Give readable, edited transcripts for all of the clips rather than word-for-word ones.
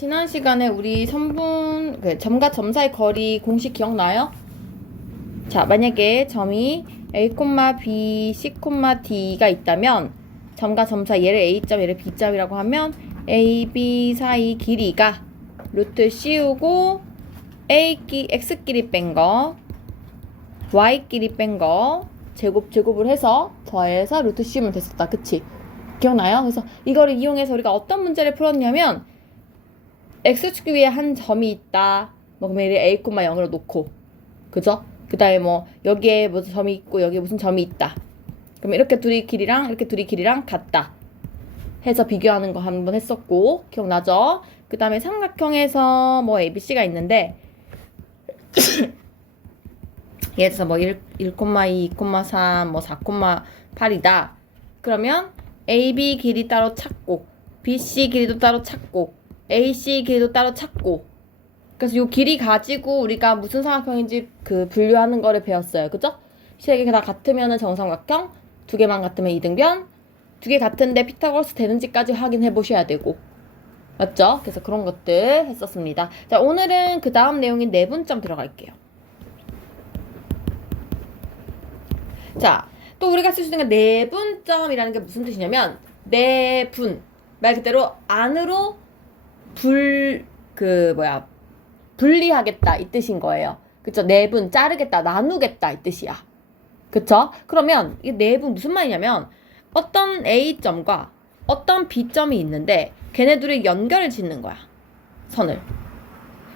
지난 시간에 우리 점과 점 사이 거리 공식 기억나요? 자, 만약에 점이 A, B, C, D가 있다면 점과 점 사이 얘를 A점, 얘를 B점이라고 하면 A, B 사이 길이가 루트 씌우고 X끼리 뺀 거, Y끼리 뺀 거 제곱을 해서 더해서 루트 씌우면 됐었다. 그치? 기억나요? 그래서 이거를 이용해서 우리가 어떤 문제를 풀었냐면 X축 위에 한 점이 있다. 그러면 얘를 A, 0으로 놓고, 그죠? 그 다음에 여기에 무슨 점이 있고 여기에 무슨 점이 있다. 그러면 이렇게 둘이 길이랑 같다 해서 비교하는 거 한번 했었고, 기억나죠? 그 다음에 삼각형에서 ABC가 있는데 예를 들어서 1, 2, 2,3, 4,8이다. 그러면 AB 길이 따로 찾고, BC 길이도 따로 찾고, AC 길이도 따로 찾고. 그래서 이 길이 가지고 우리가 무슨 삼각형인지 분류하는 거를 배웠어요. 그죠? 세 개 다 같으면 정삼각형, 두 개만 같으면 이등변, 두 개 같은데 피타고라스 되는지까지 확인해 보셔야 되고. 맞죠? 그래서 그런 것들 했었습니다. 자, 오늘은 그 다음 내용인 내분점 들어갈게요. 자, 또 우리가 쓸 수 있는 내분점이라는 게 무슨 뜻이냐면 내분, 말 그대로 안으로 분리하겠다 이 뜻인 거예요. 그쵸? 내분, 자르겠다, 나누겠다 이 뜻이야. 그쵸? 그러면 이 내분 무슨 말이냐면 어떤 A점과 어떤 B점이 있는데 걔네 둘이 연결을 짓는 거야. 선을.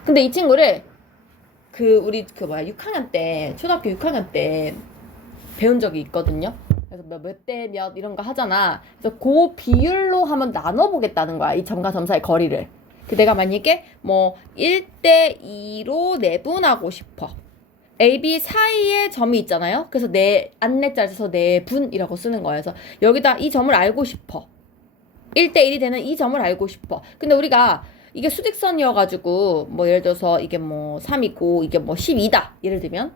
근데 이 친구를 우리 6학년 때, 초등학교 6학년 때 배운 적이 있거든요. 그래서 몇 대 몇 이런 거 하잖아. 그래서 그 비율로 한번 나눠보겠다는 거야. 이 점과 점 사이 거리를. 내가 만약에 1대 2로 내분하고 싶어. A, B 사이에 점이 있잖아요. 그래서 안내자를 써서 내분이라고 쓰는 거예요. 그래서 여기다 이 점을 알고 싶어. 1대 1이 되는 이 점을 알고 싶어. 근데 우리가 이게 수직선이어가지고 예를 들어서 이게 3이고 이게 12다. 예를 들면.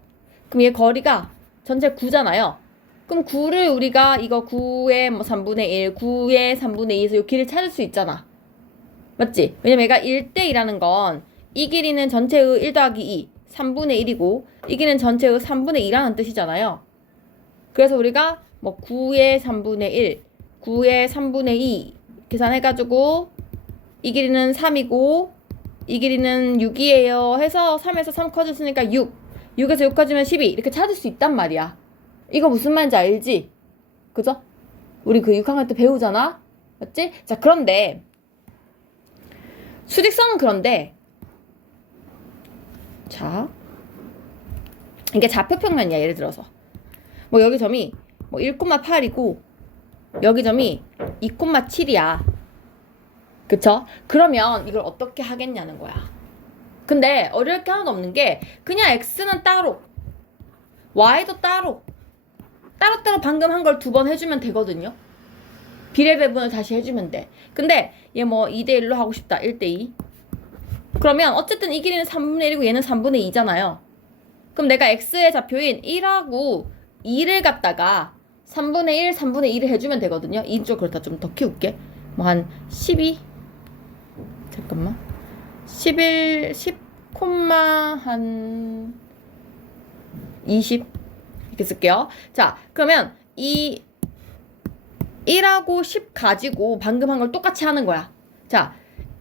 그럼 얘 거리가 전체 9잖아요. 그럼 9를 우리가 이거 9의 3분의 1, 9의 3분의 2에서 이 길을 찾을 수 있잖아. 맞지? 왜냐면 얘가 1대2라는 건 이 길이는 전체의 1 더하기 2, 3분의 1이고 이 길이는 전체의 3분의 2라는 뜻이잖아요. 그래서 우리가 9의 3분의 1, 9의 3분의 2 계산해가지고 이 길이는 3이고 이 길이는 6이에요 해서 3에서 3 커졌으니까 6, 6에서 6 커지면 12 이렇게 찾을 수 있단 말이야. 이거 무슨 말인지 알지? 그죠? 우리 6학년 때 배우잖아? 맞지? 자, 그런데 수직선은 그런데 자, 이게 좌표평면이야. 예를 들어서 여기 점이 1,8이고 여기 점이 2,7이야. 그쵸? 그러면 이걸 어떻게 하겠냐는 거야. 근데 어려울 게 하나도 없는 게 그냥 X는 따로 Y도 따로 방금 한 걸 2번 해주면 되거든요. 비례 배분을 다시 해주면 돼. 근데 얘 2대 1로 하고 싶다. 1대 2. 그러면 어쨌든 이 길이는 3분의 1이고 얘는 3분의 2잖아요. 그럼 내가 X의 좌표인 1하고 2를 갖다가 3분의 1, 3분의 2를 해주면 되거든요. 이쪽 그렇다. 좀 더 키울게. 한 12? 잠깐만. 11, 10, 한 20 이렇게 쓸게요. 자, 그러면 이 1하고 10 가지고 방금 한 걸 똑같이 하는 거야. 자,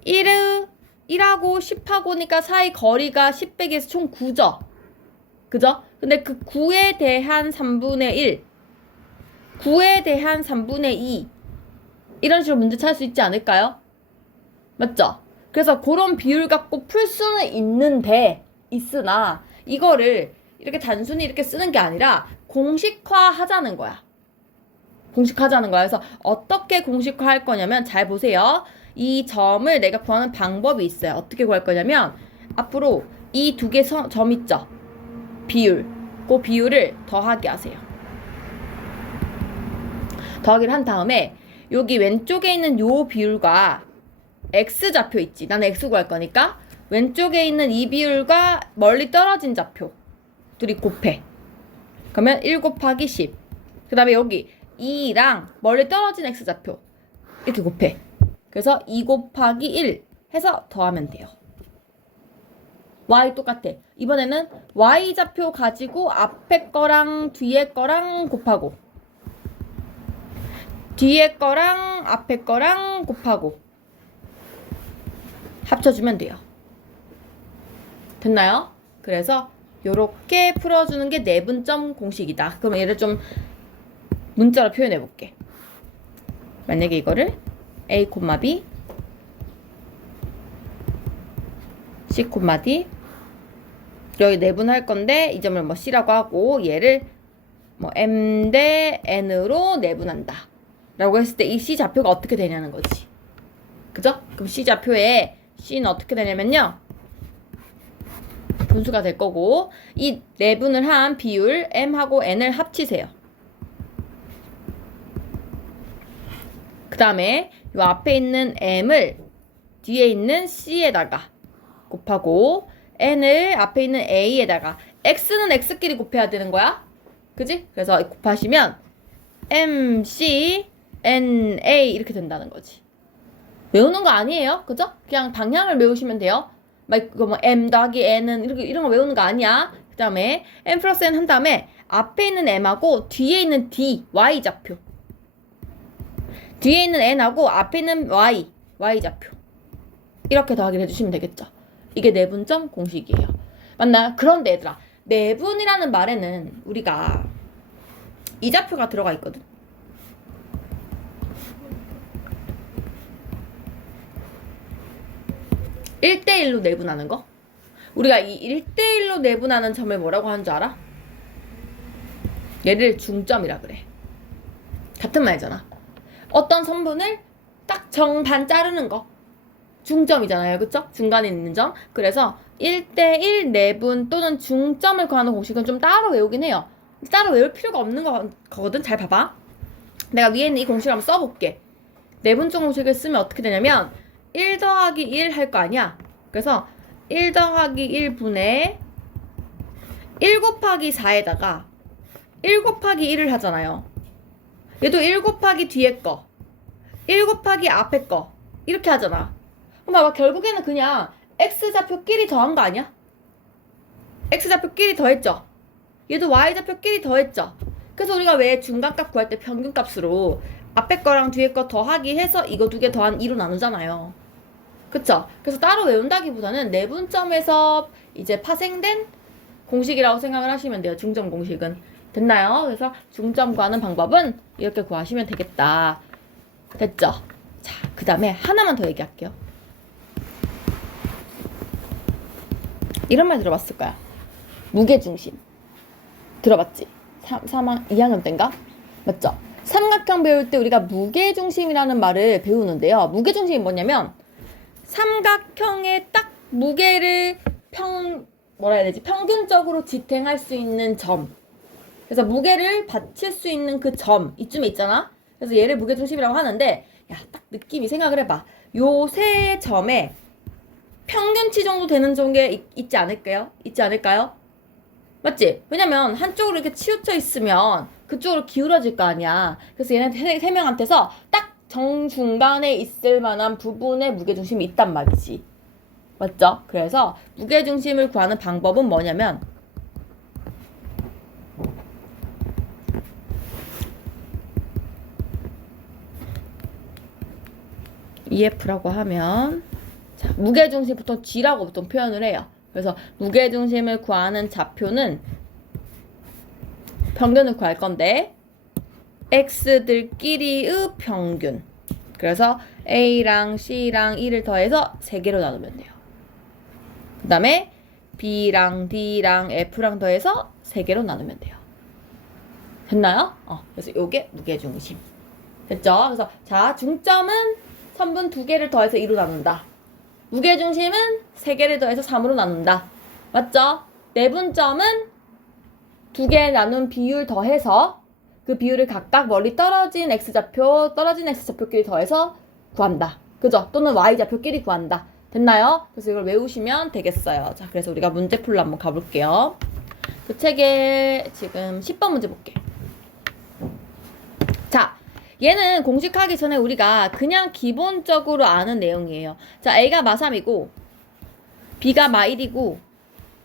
1하고 10하고니까 사이 거리가 10 빼기에서 총 9죠. 그죠? 근데 그 9에 대한 3분의 1, 9에 대한 3분의 2 이런 식으로 문제 찾을 수 있지 않을까요? 맞죠? 그래서 그런 비율 갖고 풀 수는 있으나 이거를 이렇게 단순히 이렇게 쓰는 게 아니라 공식화하자는 거야. 그래서 어떻게 공식화할 거냐면 잘 보세요. 이 점을 내가 구하는 방법이 있어요. 어떻게 구할 거냐면 앞으로 이 두 개 점 있죠? 비율. 그 비율을 더하기 하세요. 더하기를 한 다음에 여기 왼쪽에 있는 요 비율과 X좌표 있지. 나는 X 구할 거니까 왼쪽에 있는 이 비율과 멀리 떨어진 좌표 둘이 곱해. 그러면 1 곱하기 10. 그 다음에 여기 2랑 멀리 떨어진 X좌표 이렇게 곱해. 그래서 2 곱하기 1 해서 더하면 돼요. y 똑같아. 이번에는 y좌표 가지고 앞에 거랑 뒤에 거랑 곱하고 뒤에 거랑 앞에 거랑 곱하고 합쳐주면 돼요. 됐나요? 그래서 요렇게 풀어주는 게 내분점 공식이다. 그럼 얘를 좀 문자로 표현해 볼게. 만약에 이거를 a, b, c, d 여기 내분할 건데 이 점을 뭐 c라고 하고 얘를 뭐 m 대 n으로 내분한다 라고 했을 때 이 c 좌표가 어떻게 되냐는 거지. 그죠? 그럼 c 좌표에 c는 어떻게 되냐면요, 분수가 될 거고, 이 내분을 한 비율 m하고 n을 합치세요. 그 다음에 요 앞에 있는 m을 뒤에 있는 c에다가 곱하고 n을 앞에 있는 a에다가, x는 x끼리 곱해야 되는 거야. 그지? 그래서 곱하시면 mc na 이렇게 된다는 거지. 외우는 거 아니에요. 그죠? 그냥 방향을 외우시면 돼요. 막 이거 뭐 m 더하기 n은 이렇게 이런 거 외우는 거 아니야. 그 다음에 m 플러스 n 한 다음에 앞에 있는 m하고 뒤에 있는 d y 좌표, 뒤에 있는 n하고 앞에 있는 y 좌표 이렇게 더하기를 해주시면 되겠죠. 이게 내분점 공식이에요. 맞나요? 그런데 얘들아, 내분이라는 말에는 우리가 이 좌표가 들어가 있거든. (1대1로) 내분하는 거. 우리가 이 (1대1로) 내분하는 점을 뭐라고 하는 줄 알아? 얘를 중점이라 그래. 같은 말이잖아. 어떤 선분을 딱 정반 자르는 거 중점이잖아요. 그쵸? 중간에 있는 점. 그래서 1대1 내분 또는 중점을 구하는 공식은 좀 따로 외우긴 해요. 따로 외울 필요가 없는 거거든. 잘 봐봐. 내가 위에 있는 이 공식을 한번 써볼게. 내분점 공식을 쓰면 어떻게 되냐면 1 더하기 1 할 거 아니야. 그래서 1 더하기 1분의 1 곱하기 4에다가 1 곱하기 1을 하잖아요. 얘도 1 곱하기 뒤에 거, 1 곱하기 앞에 거 이렇게 하잖아. 그럼 봐봐, 결국에는 그냥 x좌표끼리 더한 거 아니야? x좌표끼리 더했죠. 얘도 y좌표끼리 더했죠. 그래서 우리가 왜 중간값 구할 때 평균값으로 앞에 거랑 뒤에 거 더하기 해서 이거 두 개 더한 2로 나누잖아요. 그쵸? 그래서 따로 외운다기보다는 내분점에서 이제 파생된 공식이라고 생각을 하시면 돼요. 중점 공식은. 됐나요? 그래서 중점 구하는 방법은 이렇게 구하시면 되겠다. 됐죠? 자, 그 다음에 하나만 더 얘기할게요. 이런 말 들어봤을 거야. 무게중심. 들어봤지? 2학년 때인가? 맞죠? 삼각형 배울 때 우리가 무게중심이라는 말을 배우는데요. 무게중심이 뭐냐면 삼각형의 딱 무게를 평균적으로 지탱할 수 있는 점. 그래서 무게를 받칠 수 있는 그 점 이쯤에 있잖아. 그래서 얘를 무게중심이라고 하는데, 야, 딱 느낌이 생각을 해봐. 요 세 점에 평균치 정도 되는 게 있지 않을까요? 맞지? 왜냐면 한쪽으로 이렇게 치우쳐 있으면 그쪽으로 기울어질 거 아니야. 그래서 얘네 세 명한테서 딱 정중간에 있을 만한 부분에 무게중심이 있단 말이지. 맞죠? 그래서 무게중심을 구하는 방법은 뭐냐면 EF라고 하면, 자, 무게중심 보통 G라고 보통 표현을 해요. 그래서 무게중심을 구하는 좌표는 평균을 구할 건데 x들끼리의 평균. 그래서 A랑 C랑 E를 더해서 3개로 나누면 돼요. 그 다음에 B랑 D랑 F랑 더해서 3개로 나누면 돼요. 됐나요? 그래서 요게 무게중심. 됐죠? 그래서 자, 중점은 선분 2개를 더해서 2로 나눈다. 무게중심은 3개를 더해서 3으로 나눈다. 맞죠? 내분점은 2개 나눈 비율 더해서 그 비율을 각각 멀리 떨어진 x좌표끼리 더해서 구한다. 그죠? 또는 y좌표끼리 구한다. 됐나요? 그래서 이걸 외우시면 되겠어요. 자, 그래서 우리가 문제 풀로 한번 가볼게요. 그 책에 지금 10번 문제 볼게. 자, 얘는 공식하기 전에 우리가 그냥 기본적으로 아는 내용이에요. 자, A가 마3이고 B가 마1이고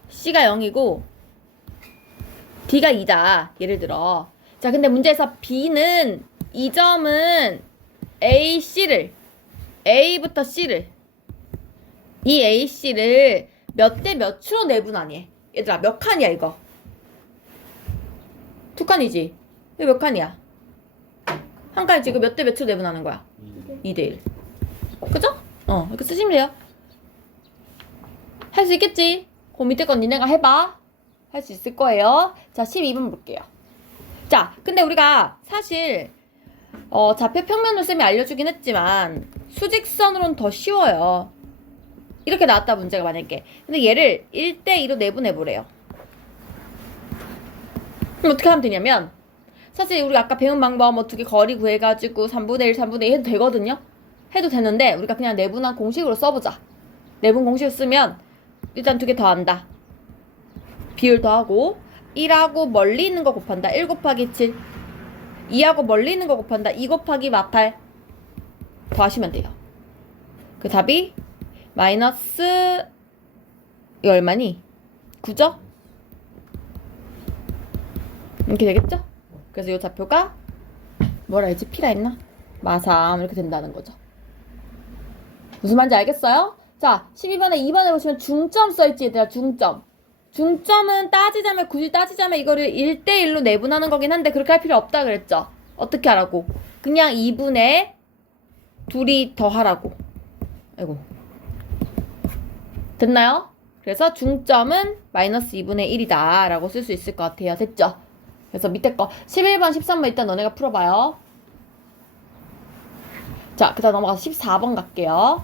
C가 0이고 D가 2다. 예를 들어. 자, 근데 문제에서 B는 이 점은 A부터 C를 이 AC를 몇 대 몇으로 내분하니? 얘들아, 몇 칸이야 이거? 2칸이지? 이거 몇 칸이야? 한 칸이 지금 몇 대 몇으로 내분하는 거야? 2대 1. 그죠? 이렇게 쓰시면 돼요. 할 수 있겠지? 그 밑에 건 니네가 해봐. 할 수 있을 거예요. 자, 12번 볼게요. 자, 근데 우리가 사실 좌표 평면을 쌤이 알려주긴 했지만 수직선으로는 더 쉬워요. 이렇게 나왔다 문제가 만약에. 근데 얘를 1대2로 내분해보래요. 그럼 어떻게 하면 되냐면 사실 우리 아까 배운 방법 어떻게 거리 구해가지고 3분의 1, 3분의 2 해도 되거든요. 해도 되는데 우리가 그냥 내분한 공식으로 써보자. 내분 공식을 쓰면 일단 2개 더한다. 비율 더하고 1하고 멀리 있는 거 곱한다. 1 곱하기 7. 2하고 멀리 있는 거 곱한다. 2 곱하기 마8 더하시면 돼요. 그 답이 마이너스 이 얼마니? 9죠? 이렇게 되겠죠? 그래서 이 좌표가 뭐라 했지? P라 했나? 마3 이렇게 된다는 거죠. 무슨 말인지 알겠어요? 자, 12번에 2번에 보시면 중점 써있지 얘들아. 중점은 따지자면 굳이 따지자면 이거를 1대1로 내분하는 거긴 한데 그렇게 할 필요 없다 그랬죠? 어떻게 하라고? 그냥 2분의 둘이 더하라고. 아이고. 됐나요? 그래서 중점은 마이너스 2분의 1이다 라고 쓸 수 있을 것 같아요. 됐죠? 그래서 밑에 거 11번, 13번 일단 너네가 풀어봐요. 자, 그 다음 넘어가서 14번 갈게요.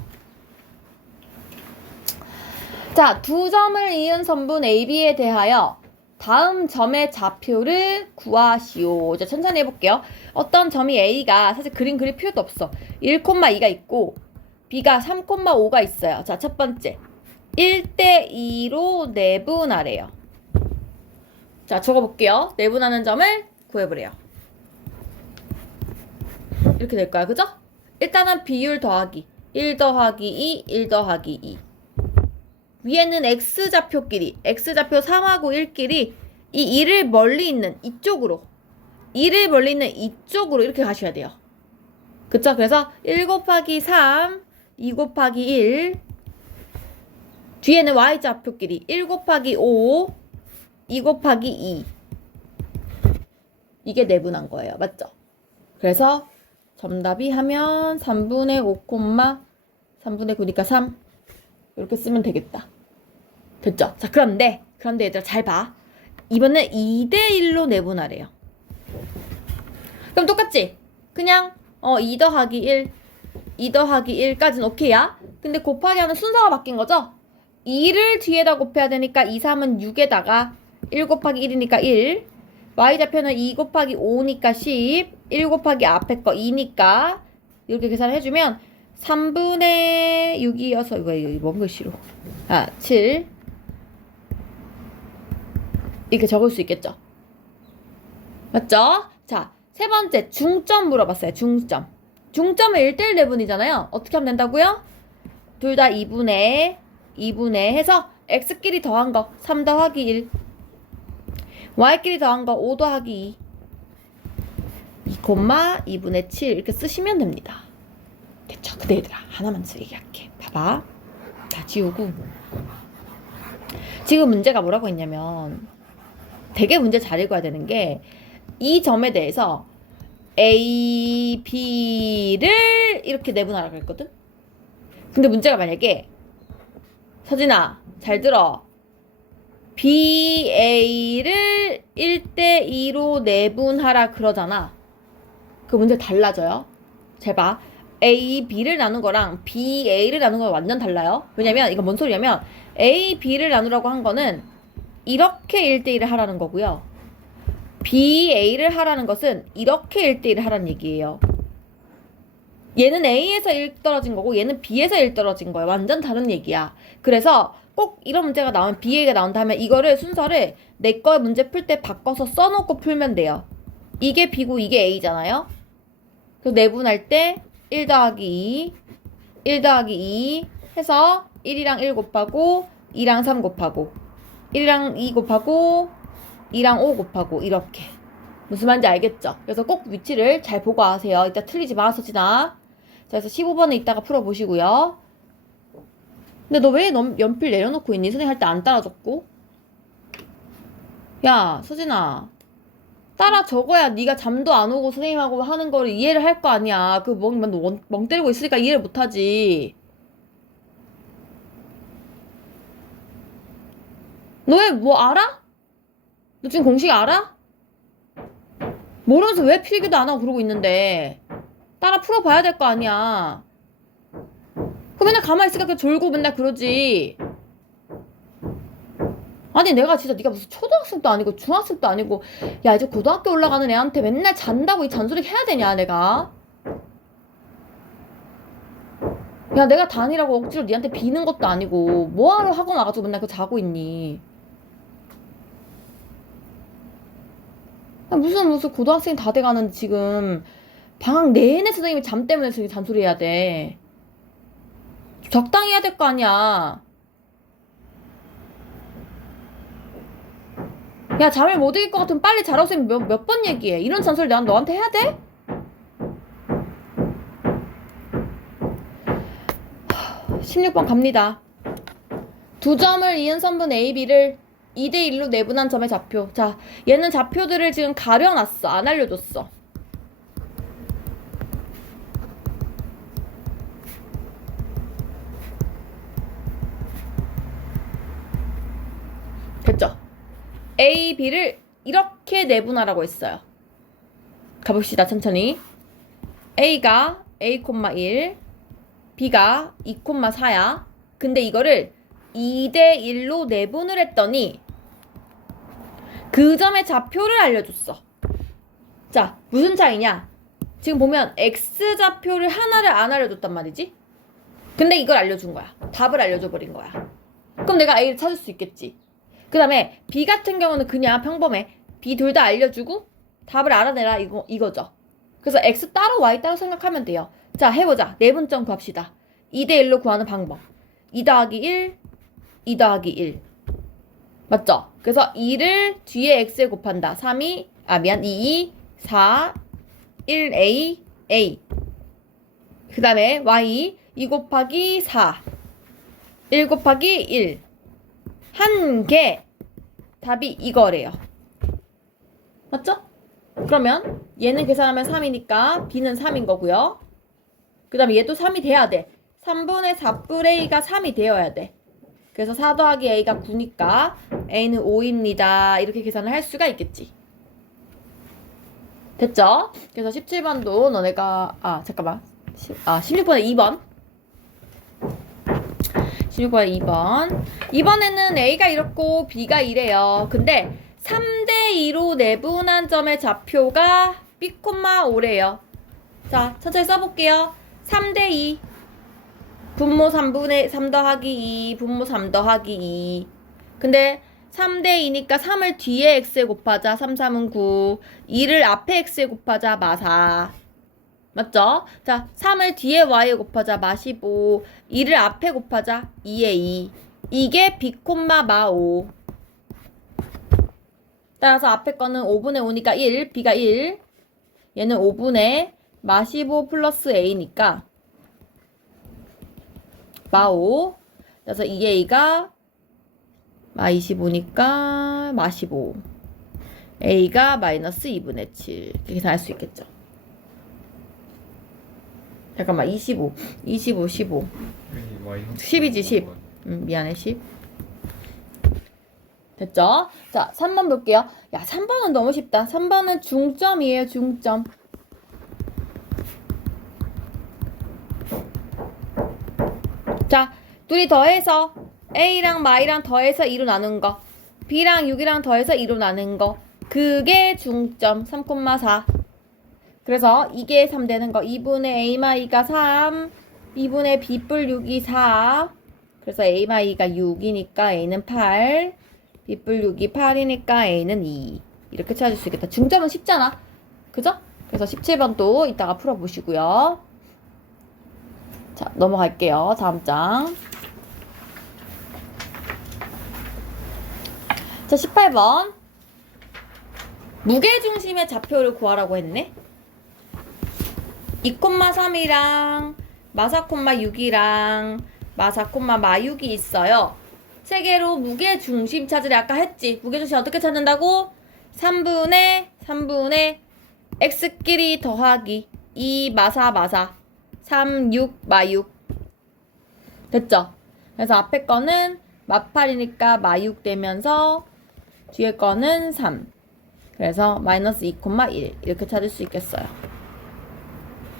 자, 두 점을 이은 선분 AB에 대하여 다음 점의 좌표를 구하시오. 이제 천천히 해볼게요. 어떤 점이 A가 사실 그림 그릴 필요도 없어. 1,2가 있고 B가 3,5가 있어요. 자, 첫 번째 1대2로 내분하래요. 자, 적어볼게요. 내분하는 점을 구해보래요. 이렇게 될 거야. 그죠? 일단은 비율 더하기 1 더하기 2, 1 더하기 2. 위에는 X좌표끼리, X좌표 3하고 1끼리 이 2를 멀리 있는 이쪽으로 2를 멀리 있는 이쪽으로 이렇게 가셔야 돼요. 그쵸? 그래서 1 곱하기 3, 2 곱하기 1 뒤에는 Y좌표끼리 1 곱하기 5, 2 곱하기 2 이게 내분한 거예요. 맞죠? 그래서 정답이 하면 3분의 5, 3분의 9니까 3 이렇게 쓰면 되겠다. 됐죠? 자, 그런데 얘들아 잘 봐. 이번엔 2대1로 내분하래요. 그럼 똑같지? 그냥 2 더하기 1, 2 더하기 1까지는 오케이야. 근데 곱하기 하는 순서가 바뀐 거죠? 2를 뒤에다 곱해야 되니까 2, 3은 6에다가 1 곱하기 1이니까 1. Y좌표는 2 곱하기 5니까 10. 1 곱하기 앞에 거 2니까 이렇게 계산을 해주면 3분의 6이어서 이거 뭔 글씨로 7 이렇게 적을 수 있겠죠? 맞죠? 자, 세 번째 중점 물어봤어요. 중점은 1대1 내분이잖아요. 어떻게 하면 된다고요? 둘 다 2분의 해서 X끼리 더한 거 3 더하기 1 Y끼리 더한 거 5 더하기 2 2분의 7 이렇게 쓰시면 됩니다. 됐죠? 근데 얘들아 하나만 얘기할게. 봐봐. 다 지우고 지금 문제가 뭐라고 했냐면 되게 문제 잘 읽어야 되는 게 이 점에 대해서 A, B를 이렇게 내분하라고 했거든? 근데 문제가 만약에 서진아 잘 들어. B, A를 1대2로 내분하라 그러잖아. 그 문제 달라져요. 잘 봐. A, B를 나눈 거랑 B, A를 나눈 거랑 완전 달라요. 왜냐면 이거 뭔 소리냐면 A, B를 나누라고 한 거는 이렇게 1대1을 하라는 거고요. B, A를 하라는 것은 이렇게 1대1을 하라는 얘기예요. 얘는 A에서 1 떨어진 거고 얘는 B에서 1 떨어진 거예요. 완전 다른 얘기야. 그래서 꼭 이런 문제가 나오면 BA가 나온다면 이거를 순서를 내 거 문제 풀 때 바꿔서 써놓고 풀면 돼요. 이게 B고 이게 A잖아요. 그래서 내분할 때 1 더하기 2, 1 더하기 2 해서 1이랑 1 곱하고 2랑 3 곱하고 1이랑 2 곱하고 2랑 5 곱하고 이렇게. 무슨 말인지 알겠죠? 그래서 꼭 위치를 잘 보고 하세요. 이따 틀리지 마, 서진아. 자, 그래서 15번은 이따가 풀어보시고요. 근데 너 왜 연필 내려놓고 있니? 선생님 할 때 안 따라줬고. 야, 서진아. 따라 적어야 네가 잠도 안 오고 선생님하고 하는 거를 이해를 할 거 아니야. 그 멍 때리고 있으니까 이해를 못하지. 너 왜 뭐 알아? 너 지금 공식 알아? 모르면서 왜 필기도 안 하고 그러고 있는데. 따라 풀어봐야 될 거 아니야. 그 맨날 가만히 있으니까 그냥 졸고 맨날 그러지. 아니 내가 진짜 네가 무슨 초등학생도 아니고 중학생도 아니고 야 이제 고등학교 올라가는 애한테 맨날 잔다고 이 잔소리 해야 되냐 내가. 야 내가 다니라고 억지로 니한테 비는 것도 아니고 뭐하러 학원 와가지고 맨날 그 자고 있니. 야, 무슨 고등학생 다 돼가는 지금 방학 내내 선생님이 잠 때문에 저기 잔소리 해야 돼. 적당히 해야 될 거 아니야. 야 잠을 못 이길 것 같으면 빨리 자라고 쌤 몇 번 얘기해. 이런 잔소리 난 너한테 해야 돼? 16번 갑니다. 두 점을 이은 선분 AB를 2대1로 내분한 점의 좌표. 자, 얘는 좌표들을 지금 가려놨어. 안 알려줬어. 됐죠? A, B를 이렇게 내분하라고 했어요. 가봅시다. 천천히. A가 A,1, B가 2,4야. 근데 이거를 2대1로 내분을 했더니 그 점의 좌표를 알려줬어. 자, 무슨 차이냐? 지금 보면 X좌표를 하나를 안 알려줬단 말이지? 근데 이걸 알려준 거야. 답을 알려줘 버린 거야. 그럼 내가 A를 찾을 수 있겠지. 그 다음에 B 같은 경우는 그냥 평범해. B 둘 다 알려주고 답을 알아내라 이거죠. 그래서 X 따로 Y 따로 생각하면 돼요. 자, 해보자. 내분점 구합시다. 2대1로 구하는 방법. 2 더하기 1, 2 더하기 1. 맞죠? 그래서 2를 뒤에 X에 곱한다. 2, 4, 1A, A. 그 다음에 Y 2 곱하기 4, 1 곱하기 1. 한 개. 답이 이거래요. 맞죠? 그러면 얘는 계산하면 3이니까 B는 3인 거고요. 그 다음에 얘도 3이 돼야 돼. 3분의 4뿔 A가 3이 되어야 돼. 그래서 4 더하기 A가 9니까 A는 5입니다. 이렇게 계산을 할 수가 있겠지. 됐죠? 그래서 17번도 너네가 잠깐만. 16번에 2번. 16번에 2번. 이번에는 A가 이렇고 B가 이래요. 근데 3대2로 내분한 점의 좌표가 B, 5래요. 자, 천천히 써볼게요. 3대2. 분모 3분의 3 더하기 2, 분모 3 더하기 2. 근데 3대2니까 3을 뒤에 x에 곱하자. 3, 3은 9. 2를 앞에 x에 곱하자. 마 4. 맞죠? 자, 3을 뒤에 y에 곱하자. 마 15. 2를 앞에 곱하자. 2에 2. 이게 b, 마 5. 따라서 앞에 거는 5분의 5니까 1. b가 1. 얘는 5분의 마 15 플러스 a니까 마 5. 그래서 2a가 마 25니까 마 15. a가 마이너스 2분의 7. 이렇게 계산할 수 있겠죠. 잠깐만 25, 15, 15. 10이지 10. 미안해 10. 됐죠? 자, 3번 볼게요. 야, 3번은 너무 쉽다. 3번은 중점이에요, 중점. 자, 둘이 더해서 A랑 마이랑 더해서 2로 나눈 거, B랑 6이랑 더해서 2로 나눈 거, 그게 중점 3,4. 그래서 이게 3 되는 거. 2분의 A 마이가 3, 2분의 B 뿔 6이 4. 그래서 A 마이가 6이니까 A는 8, B 뿔 6이 8이니까 A는 2. 이렇게 찾을 수 있겠다. 중점은 쉽잖아. 그죠? 그래서 17번도 이따가 풀어보시고요. 자, 넘어갈게요. 다음 장. 자, 18번. 무게중심의 좌표를 구하라고 했네. 2,3이랑 마사, 6이랑 마사, 마6이 있어요. 세 개로 무게중심 찾으래. 아까 했지. 무게중심 어떻게 찾는다고? 3분의 x끼리 더하기 2 마사 3, 6 마6 됐죠? 그래서 앞에 거는 마8이니까 마6 되면서 뒤에 거는 3. 그래서 마이너스 2,1 이렇게 찾을 수 있겠어요.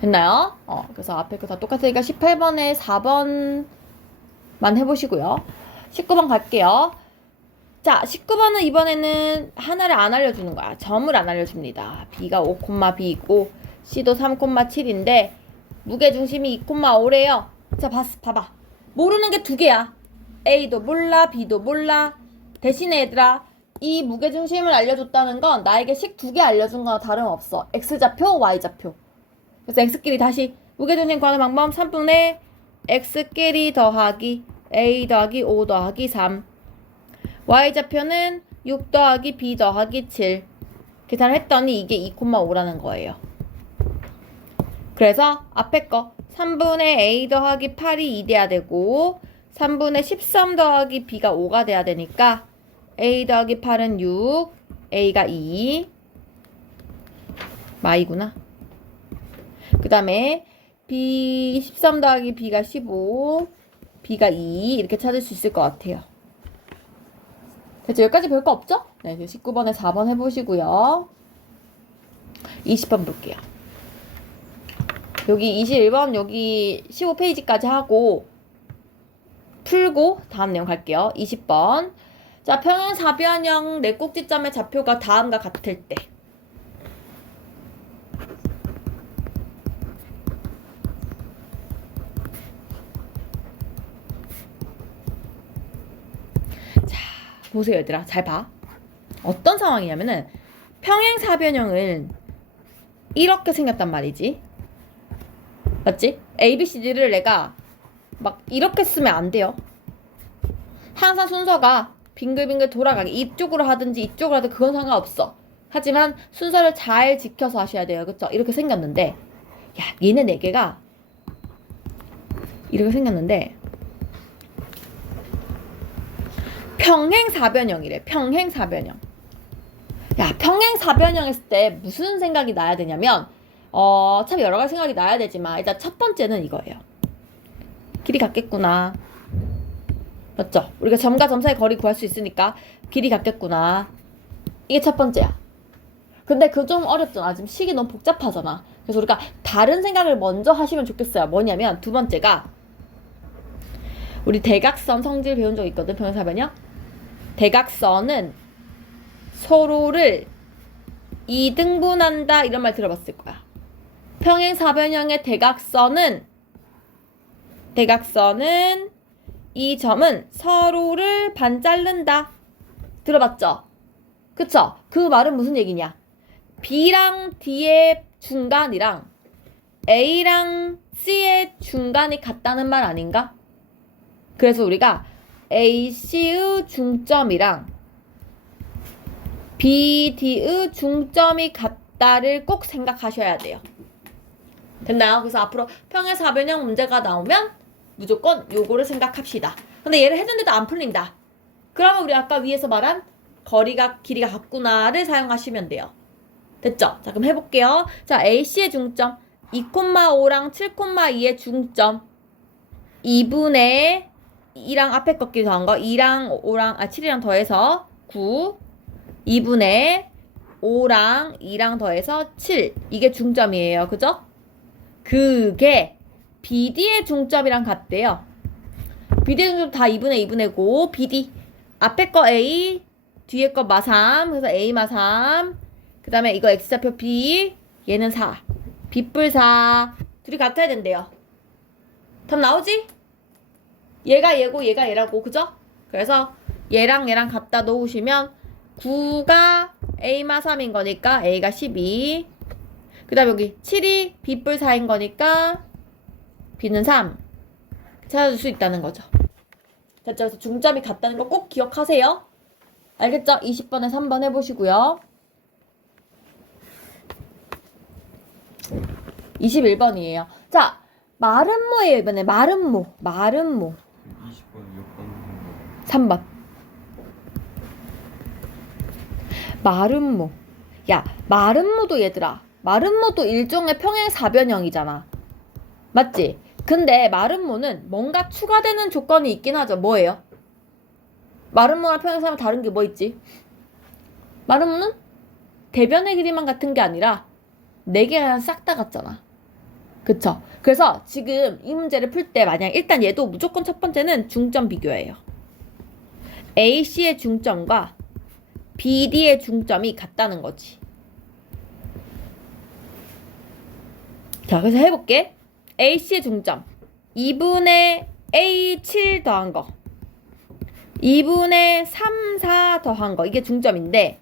됐나요? 그래서 앞에 거 다 똑같으니까 18번에 4번만 해보시고요. 19번 갈게요. 자, 19번은 이번에는 하나를 안 알려주는 거야. 점을 안 알려줍니다. B가 5,B이고 C도 3,7인데 무게중심이 2,5래요. 자, 봐봐. 모르는 게 두 개야. A도 몰라, B도 몰라. 대신에 얘들아, 이 무게중심을 알려줬다는 건 나에게 식 두 개 알려준 거나 다름없어. X좌표, Y좌표. 그래서 X끼리 다시 무게중심 구하는 방법 3분의 X끼리 더하기 A 더하기 5 더하기 3. Y좌표는 6 더하기 B 더하기 7. 계산을 했더니 이게 2,5라는 거예요. 그래서 앞에 거 3분의 A 더하기 8이 2 돼야 되고 3분의 13 더하기 B가 5가 돼야 되니까 A 더하기 8은 6, A가 2. 마이구나. 그 다음에 B 13 더하기 B가 15, B가 2 이렇게 찾을 수 있을 것 같아요. 됐죠? 여기까지 별거 없죠? 네, 19번에 4번 해보시고요. 20번 볼게요. 여기 21번 여기 15페이지까지 하고 풀고 다음 내용 갈게요. 20번. 자, 평행사변형 네 꼭지점의 좌표가 다음과 같을 때. 자, 보세요 얘들아. 잘 봐. 어떤 상황이냐면은 평행사변형은 이렇게 생겼단 말이지. 맞지? ABCD를 내가 막 이렇게 쓰면 안 돼요. 항상 순서가 빙글빙글 돌아가게 이쪽으로 하든지 이쪽으로 하든지 그건 상관없어. 하지만 순서를 잘 지켜서 하셔야 돼요. 그쵸? 이렇게 생겼는데 야, 얘네 네 개가 이렇게 생겼는데 평행사변형이래. 평행사변형. 야, 평행사변형 했을 때 무슨 생각이 나야 되냐면 참 여러 가지 생각이 나야 되지만 일단 첫 번째는 이거예요. 길이 같겠구나. 맞죠? 우리가 점과 점 사이 거리 구할 수 있으니까 길이 같겠구나. 이게 첫 번째야. 근데 그거 좀 어렵잖아. 지금 식이 너무 복잡하잖아. 그래서 우리가 다른 생각을 먼저 하시면 좋겠어요. 뭐냐면 두 번째가 우리 대각선 성질 배운 적 있거든. 평행사변형. 대각선은 서로를 이등분한다 이런 말 들어봤을 거야. 평행사변형의 대각선은 이 점은 서로를 반 자른다. 들어봤죠? 그쵸? 그 말은 무슨 얘기냐? B랑 D의 중간이랑 A랑 C의 중간이 같다는 말 아닌가? 그래서 우리가 AC의 중점이랑 BD의 중점이 같다를 꼭 생각하셔야 돼요. 됐나요? 그래서 앞으로 평행사변형 문제가 나오면 무조건 요거를 생각합시다. 근데 얘를 했는데도 안 풀린다. 그러면 우리 아까 위에서 말한 길이가 같구나를 사용하시면 돼요. 됐죠? 자, 그럼 해볼게요. 자, AC의 중점 2,5랑 7,2의 중점 2분의 2랑 앞에 꺾기 더한 거 2랑 5랑 7이랑 더해서 9 2분의 5랑 2랑 더해서 7 이게 중점이에요. 그죠? 그게 BD의 중점이랑 같대요. BD의 중점 다 2분의 5 BD 앞에 거 A 뒤에 거 마3 그래서 A 마3 그 다음에 이거 X좌표 B 얘는 4 B뿔 4 둘이 같아야 된대요. 답 나오지? 얘가 얘고 얘가 얘라고 그죠? 그래서 얘랑 얘랑 갖다 놓으시면 9가 A 마3인 거니까 A가 12 그 다음 여기 7이 B뿔 4인 거니까 B는 3 찾아줄 수 있다는 거죠. 됐죠? 그래서 중점이 같다는 거 꼭 기억하세요. 알겠죠? 20번에 3번 해보시고요. 21번이에요. 자, 마름모예요. 이번에 마름모. 20번, 6번, 3번. 마름모. 야, 마름모도 얘들아. 마름모도 일종의 평행사변형이잖아. 맞지? 근데 마름모는 뭔가 추가되는 조건이 있긴 하죠. 뭐예요? 마름모랑 평행사면 다른 게 뭐 있지? 마름모는 대변의 길이만 같은 게 아니라 4개가 싹 다 같잖아. 그쵸? 그래서 지금 이 문제를 풀 때 만약 일단 얘도 무조건 첫 번째는 중점 비교예요. AC의 중점과 BD의 중점이 같다는 거지. 자, 그래서 해볼게. AC의 중점 2분의 A7 더한 거 2분의 3, 4 더한 거 이게 중점인데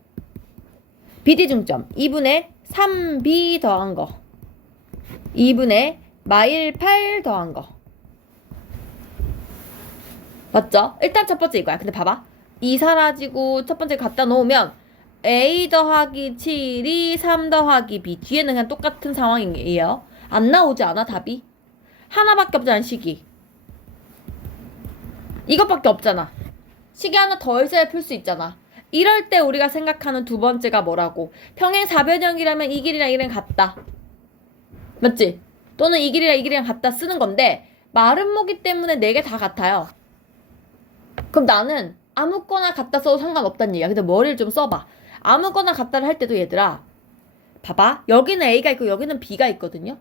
BD 중점 2분의 3B 더한 거 2분의 마일 8 더한 거 맞죠? 일단 첫 번째 이거야. 근데 봐봐 2 사라지고 첫 번째 갖다 놓으면 A 더하기 7이 3 더하기 B 뒤에는 그냥 똑같은 상황이에요. 안 나오지 않아 답이? 하나밖에 없잖아 식이. 이것밖에 없잖아. 식이 하나 더 있어야 풀 수 있잖아. 이럴 때 우리가 생각하는 두 번째가 뭐라고? 평행사변형이라면 이 길이랑 이 길이랑 같다. 맞지? 또는 이 길이랑 이 길이랑 같다 쓰는 건데 마름모기 때문에 4개 다 같아요. 그럼 나는 아무거나 갖다 써도 상관없다는 얘기야. 근데 머리를 좀 써봐. 아무거나 갖다를 할 때도 얘들아 봐봐. 여기는 A가 있고 여기는 B가 있거든요.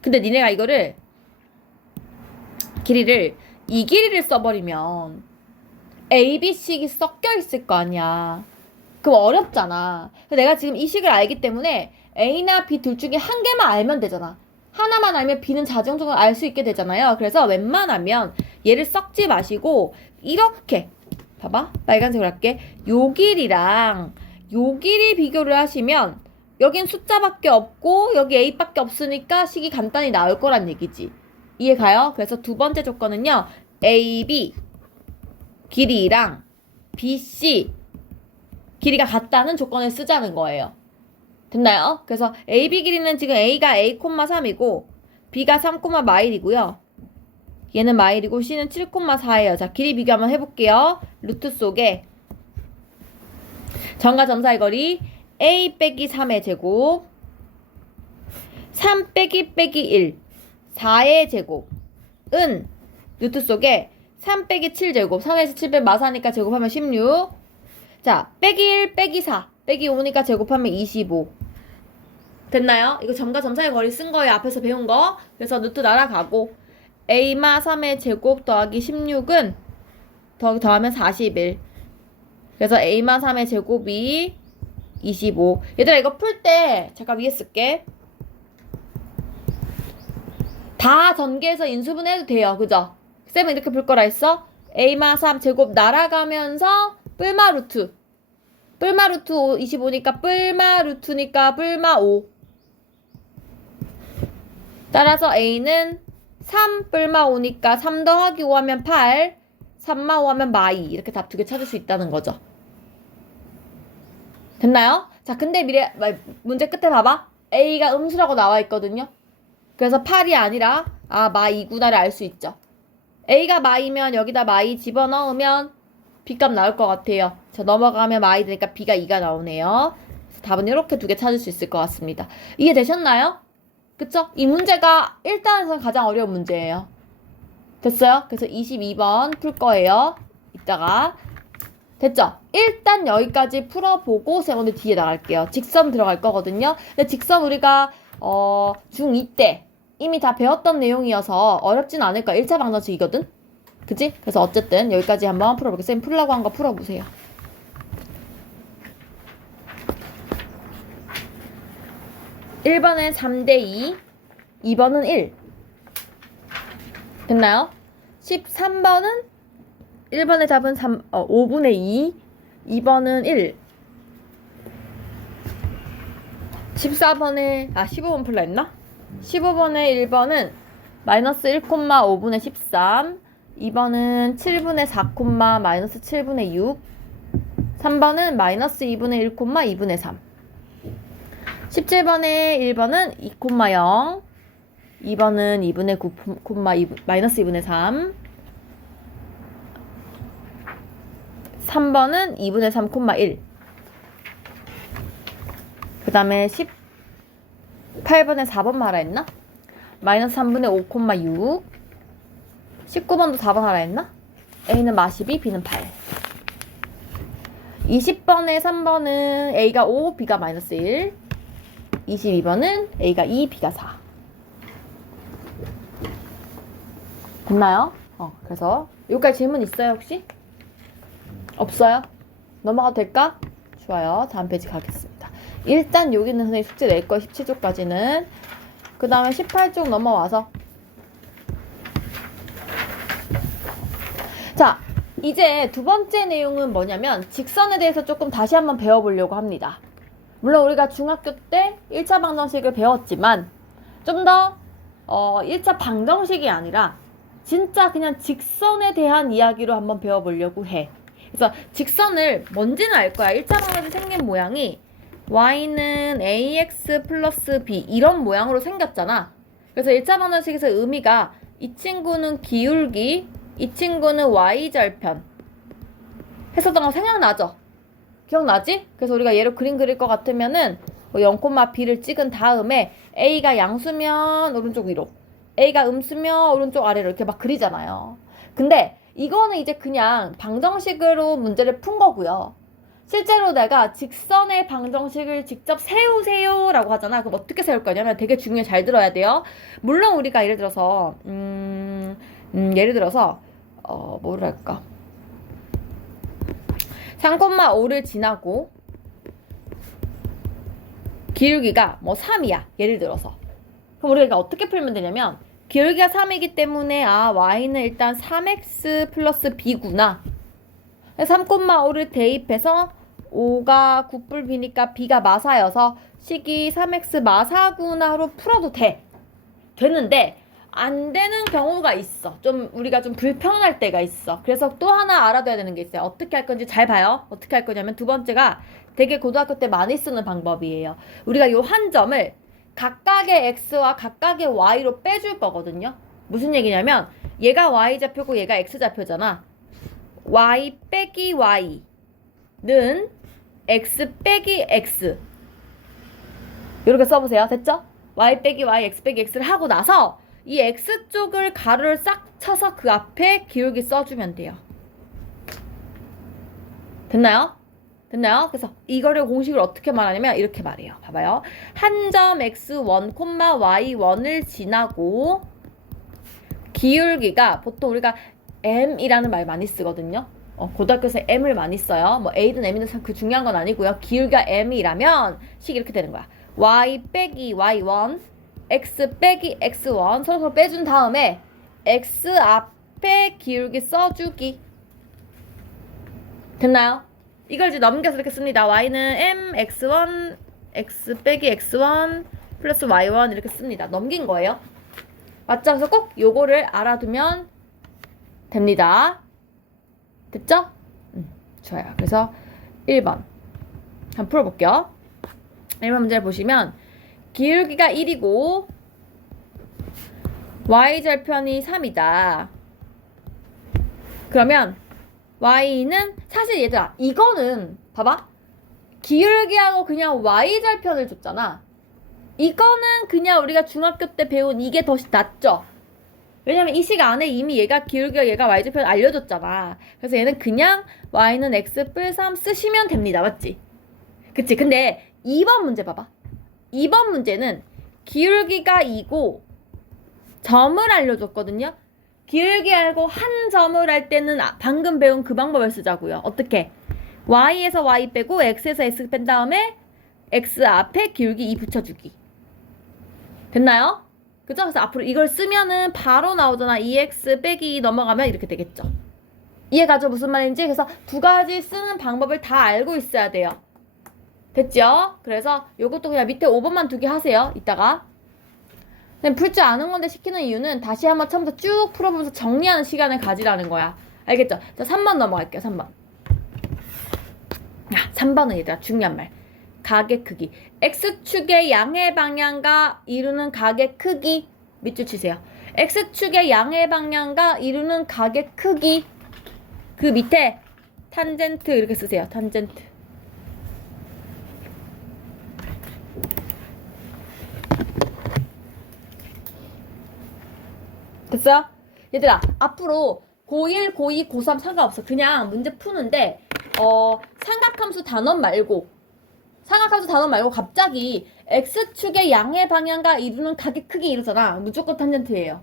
근데 니네가 이거를 길이를 이 길이를 써버리면 A, B 식이 섞여 있을 거 아니야. 그럼 어렵잖아. 내가 지금 이 식을 알기 때문에 A나 B 둘 중에 한 개만 알면 되잖아. 하나만 알면 B는 자정적으로 알 수 있게 되잖아요. 그래서 웬만하면 얘를 섞지 마시고 이렇게 봐봐. 빨간색으로 할게. 요 길이랑 요 길이 비교를 하시면 여긴 숫자밖에 없고 여기 A밖에 없으니까 식이 간단히 나올 거란 얘기지. 이해 가요? 그래서 두 번째 조건은요. AB 길이랑 BC 길이가 같다는 조건을 쓰자는 거예요. 됐나요? 그래서 AB 길이는 지금 A가 A,3이고 B가 3, 마일이고요. 얘는 마일이고 C는 7,4예요. 자, 길이 비교 한번 해볼게요. 루트 속에 점과 점사의 거리 A 빼기 3의 제곱 3 빼기 1 4의 제곱은 루트 속에 3 빼기 7제곱 3에서 7 빼면 마사니까 제곱하면 16 자 빼기 1 빼기 4 빼기 5니까 제곱하면 25 됐나요? 이거 점과 점사의 거리 쓴 거예요. 앞에서 배운 거. 그래서 루트 날아가고 A마 3의 제곱 더하기 16은 더하면 41 그래서 A마 3의 제곱이 25 얘들아 이거 풀 때 잠깐 위에 쓸게. 다 전개해서 인수분 해도 돼요. 그죠? 쌤은 이렇게 풀 거라 했어? A마 3 제곱 날아가면서 뿔마 루트 25니까 뿔마 루트니까 뿔마 5 따라서 A는 3 뿔마 5니까 3 더하기 5 하면 8 3마 5 하면 마 2 이렇게 답 두 개 찾을 수 있다는 거죠. 됐나요? 자 근데 문제 끝에 봐봐. A가 음수라고 나와 있거든요. 그래서 8이 아니라 마 2구나를 알 수 있죠. A가 마이면 여기다 마이 집어넣으면 B값 나올 것 같아요. 자 넘어가면 마이 되니까 B가 2가 나오네요. 그래서 답은 이렇게 두 개 찾을 수 있을 것 같습니다. 이해되셨나요? 그쵸? 이 문제가 1단에서 가장 어려운 문제예요. 됐어요? 그래서 22번 풀 거예요. 이따가 됐죠? 일단 여기까지 풀어보고 쌤 오늘 뒤에 나갈게요. 직선 들어갈 거거든요. 근데 직선 우리가 중2 때 이미 다 배웠던 내용이어서 어렵진 않을 거야. 1차 방정식이거든? 그치? 그래서 어쨌든 여기까지 한번 풀어볼게요. 쌤 풀라고 한 거 풀어보세요. 1번은 3대2 2번은 1 됐나요? 13번은 1번의 답은 5분의 2 2번은 1 14번에 15번 풀라 했나? 15번에 1번은 마이너스 1,5분의 13, 2번은 7분의 4, 마이너스 7분의 6, 3번은 마이너스 2분의 1, 2분의 3. 17번에 1번은 2,0, 2번은 2분의 9, 마이너스 2분의 3, 3번은 2분의 3, 1. 그 다음에 18번에 4번 하라 했나? 마이너스 3분의 5, 6. 19번도 4번 하라 했나? A는 마12, B는 8. 20번에 3번은 A가 5, B가 마이너스 1. 22번은 A가 2, B가 4. 됐나요? 그래서 여기까지 질문 있어요 혹시? 없어요? 넘어가도 될까? 좋아요. 다음 페이지 가겠습니다. 일단 여기는 선생님 숙제 낼 거예요. 17쪽까지는. 그 다음에 18쪽 넘어와서 자, 이제 두 번째 내용은 뭐냐면 직선에 대해서 조금 다시 한번 배워보려고 합니다. 물론 우리가 중학교 때 1차 방정식을 배웠지만 좀 더 1차 방정식이 아니라 진짜 그냥 직선에 대한 이야기로 한번 배워보려고 해. 그래서 직선을 뭔지는 알 거야. 1차 방정식 생긴 모양이 y는 ax 플러스 b 이런 모양으로 생겼잖아. 그래서 1차 방정식에서 의미가 이 친구는 기울기, 이 친구는 y절편 했었던 거 생각나죠? 기억나지? 그래서 우리가 얘로 그림 그릴 것 같으면은 0,b를 찍은 다음에 a가 양수면 오른쪽 위로, a가 음수면 오른쪽 아래로 이렇게 막 그리잖아요. 근데 이거는 이제 그냥 방정식으로 문제를 푼 거고요. 실제로 내가 직선의 방정식을 직접 세우세요 라고 하잖아. 그럼 어떻게 세울 거냐면 되게 중요해. 잘 들어야 돼요. 물론 우리가 예를 들어서 뭐랄까 3,5를 지나고 기울기가 뭐 3이야. 예를 들어서. 그럼 우리가 어떻게 풀면 되냐면 기울기가 3이기 때문에 y는 일단 3x 플러스 b구나. 3,5를 대입해서 5가 9불비니까 b가 마사여서 식이 3x 마사구나로 풀어도 돼. 되는데 안 되는 경우가 있어. 좀 우리가 좀 불편할 때가 있어. 그래서 또 하나 알아둬야 되는 게 있어요. 어떻게 할 건지 잘 봐요. 어떻게 할 거냐면 두 번째가 되게 고등학교 때 많이 쓰는 방법이에요. 우리가 요 한 점을 각각의 x와 각각의 y로 빼줄 거거든요. 무슨 얘기냐면 얘가 y좌표고 얘가 x좌표잖아. y 빼기 y는 x 빼기 x 이렇게 써보세요. 됐죠? y 빼기 y, x 빼기 x를 하고 나서 이 x쪽을 가로를 싹 쳐서 그 앞에 기울기 써주면 돼요. 됐나요? 됐나요? 그래서 이거를 공식을 어떻게 말하냐면 이렇게 말해요. 봐봐요. 한 점 x1, y1을 지나고 기울기가 보통 우리가 m이라는 말 많이 쓰거든요. 고등학교에서 m을 많이 써요. 뭐 a든 m이든 그 중요한 건 아니고요. 기울기가 m이라면 식이 이렇게 되는 거야. y 빼기 y1, x 빼기 x1 서로 빼준 다음에 x 앞에 기울기 써주기. 됐나요? 이걸 이제 넘겨서 이렇게 씁니다. y는 m x1, x 빼기 x1 플러스 y1 이렇게 씁니다. 넘긴 거예요. 맞죠? 그래서 꼭 요거를 알아두면 됩니다. 됐죠? 좋아요. 그래서 1번 한번 풀어볼게요. 1번 문제를 보시면 기울기가 1이고 y절편이 3이다. 그러면 y는 사실 얘들아 이거는 봐봐. 기울기하고 그냥 y절편을 줬잖아. 이거는 그냥 우리가 중학교 때 배운 이게 더 낫죠? 왜냐면 이 식 안에 이미 얘가 기울기가 얘가 y절편 알려줬잖아. 그래서 얘는 그냥 y는 x 뿔 3 쓰시면 됩니다. 맞지? 그치? 근데 2번 문제 봐봐. 2번 문제는 기울기가 2고 점을 알려줬거든요. 기울기 알고 한 점을 할 때는 방금 배운 그 방법을 쓰자고요. 어떻게? y에서 y 빼고 x에서 x 뺀 다음에 x 앞에 기울기 2 붙여주기. 됐나요? 그죠? 그래서 앞으로 이걸 쓰면은 바로 나오잖아. 2x 빼기 2 넘어가면 이렇게 되겠죠. 이해가죠? 무슨 말인지? 그래서 두 가지 쓰는 방법을 다 알고 있어야 돼요. 됐죠? 그래서 요것도 그냥 밑에 5번만 두게 하세요. 이따가. 풀 줄 아는 건데 시키는 이유는 다시 한번 처음부터 쭉 풀어보면서 정리하는 시간을 가지라는 거야. 알겠죠? 자, 3번 넘어갈게요. 3번. 3번은 얘들아 중요한 말. 가게 크기. X축의 양의 방향과 이루는 가게 크기. 밑줄 치세요. X축의 양의 방향과 이루는 가게 크기. 그 밑에 탄젠트 이렇게 쓰세요. 탄젠트. 됐어요? 얘들아 앞으로 고1, 고2, 고3 상관없어. 그냥 문제 푸는데 삼각함수 단원 말고 갑자기 X축의 양의 방향과 이루는 가게 크기 이러잖아. 무조건 탄젠트예요.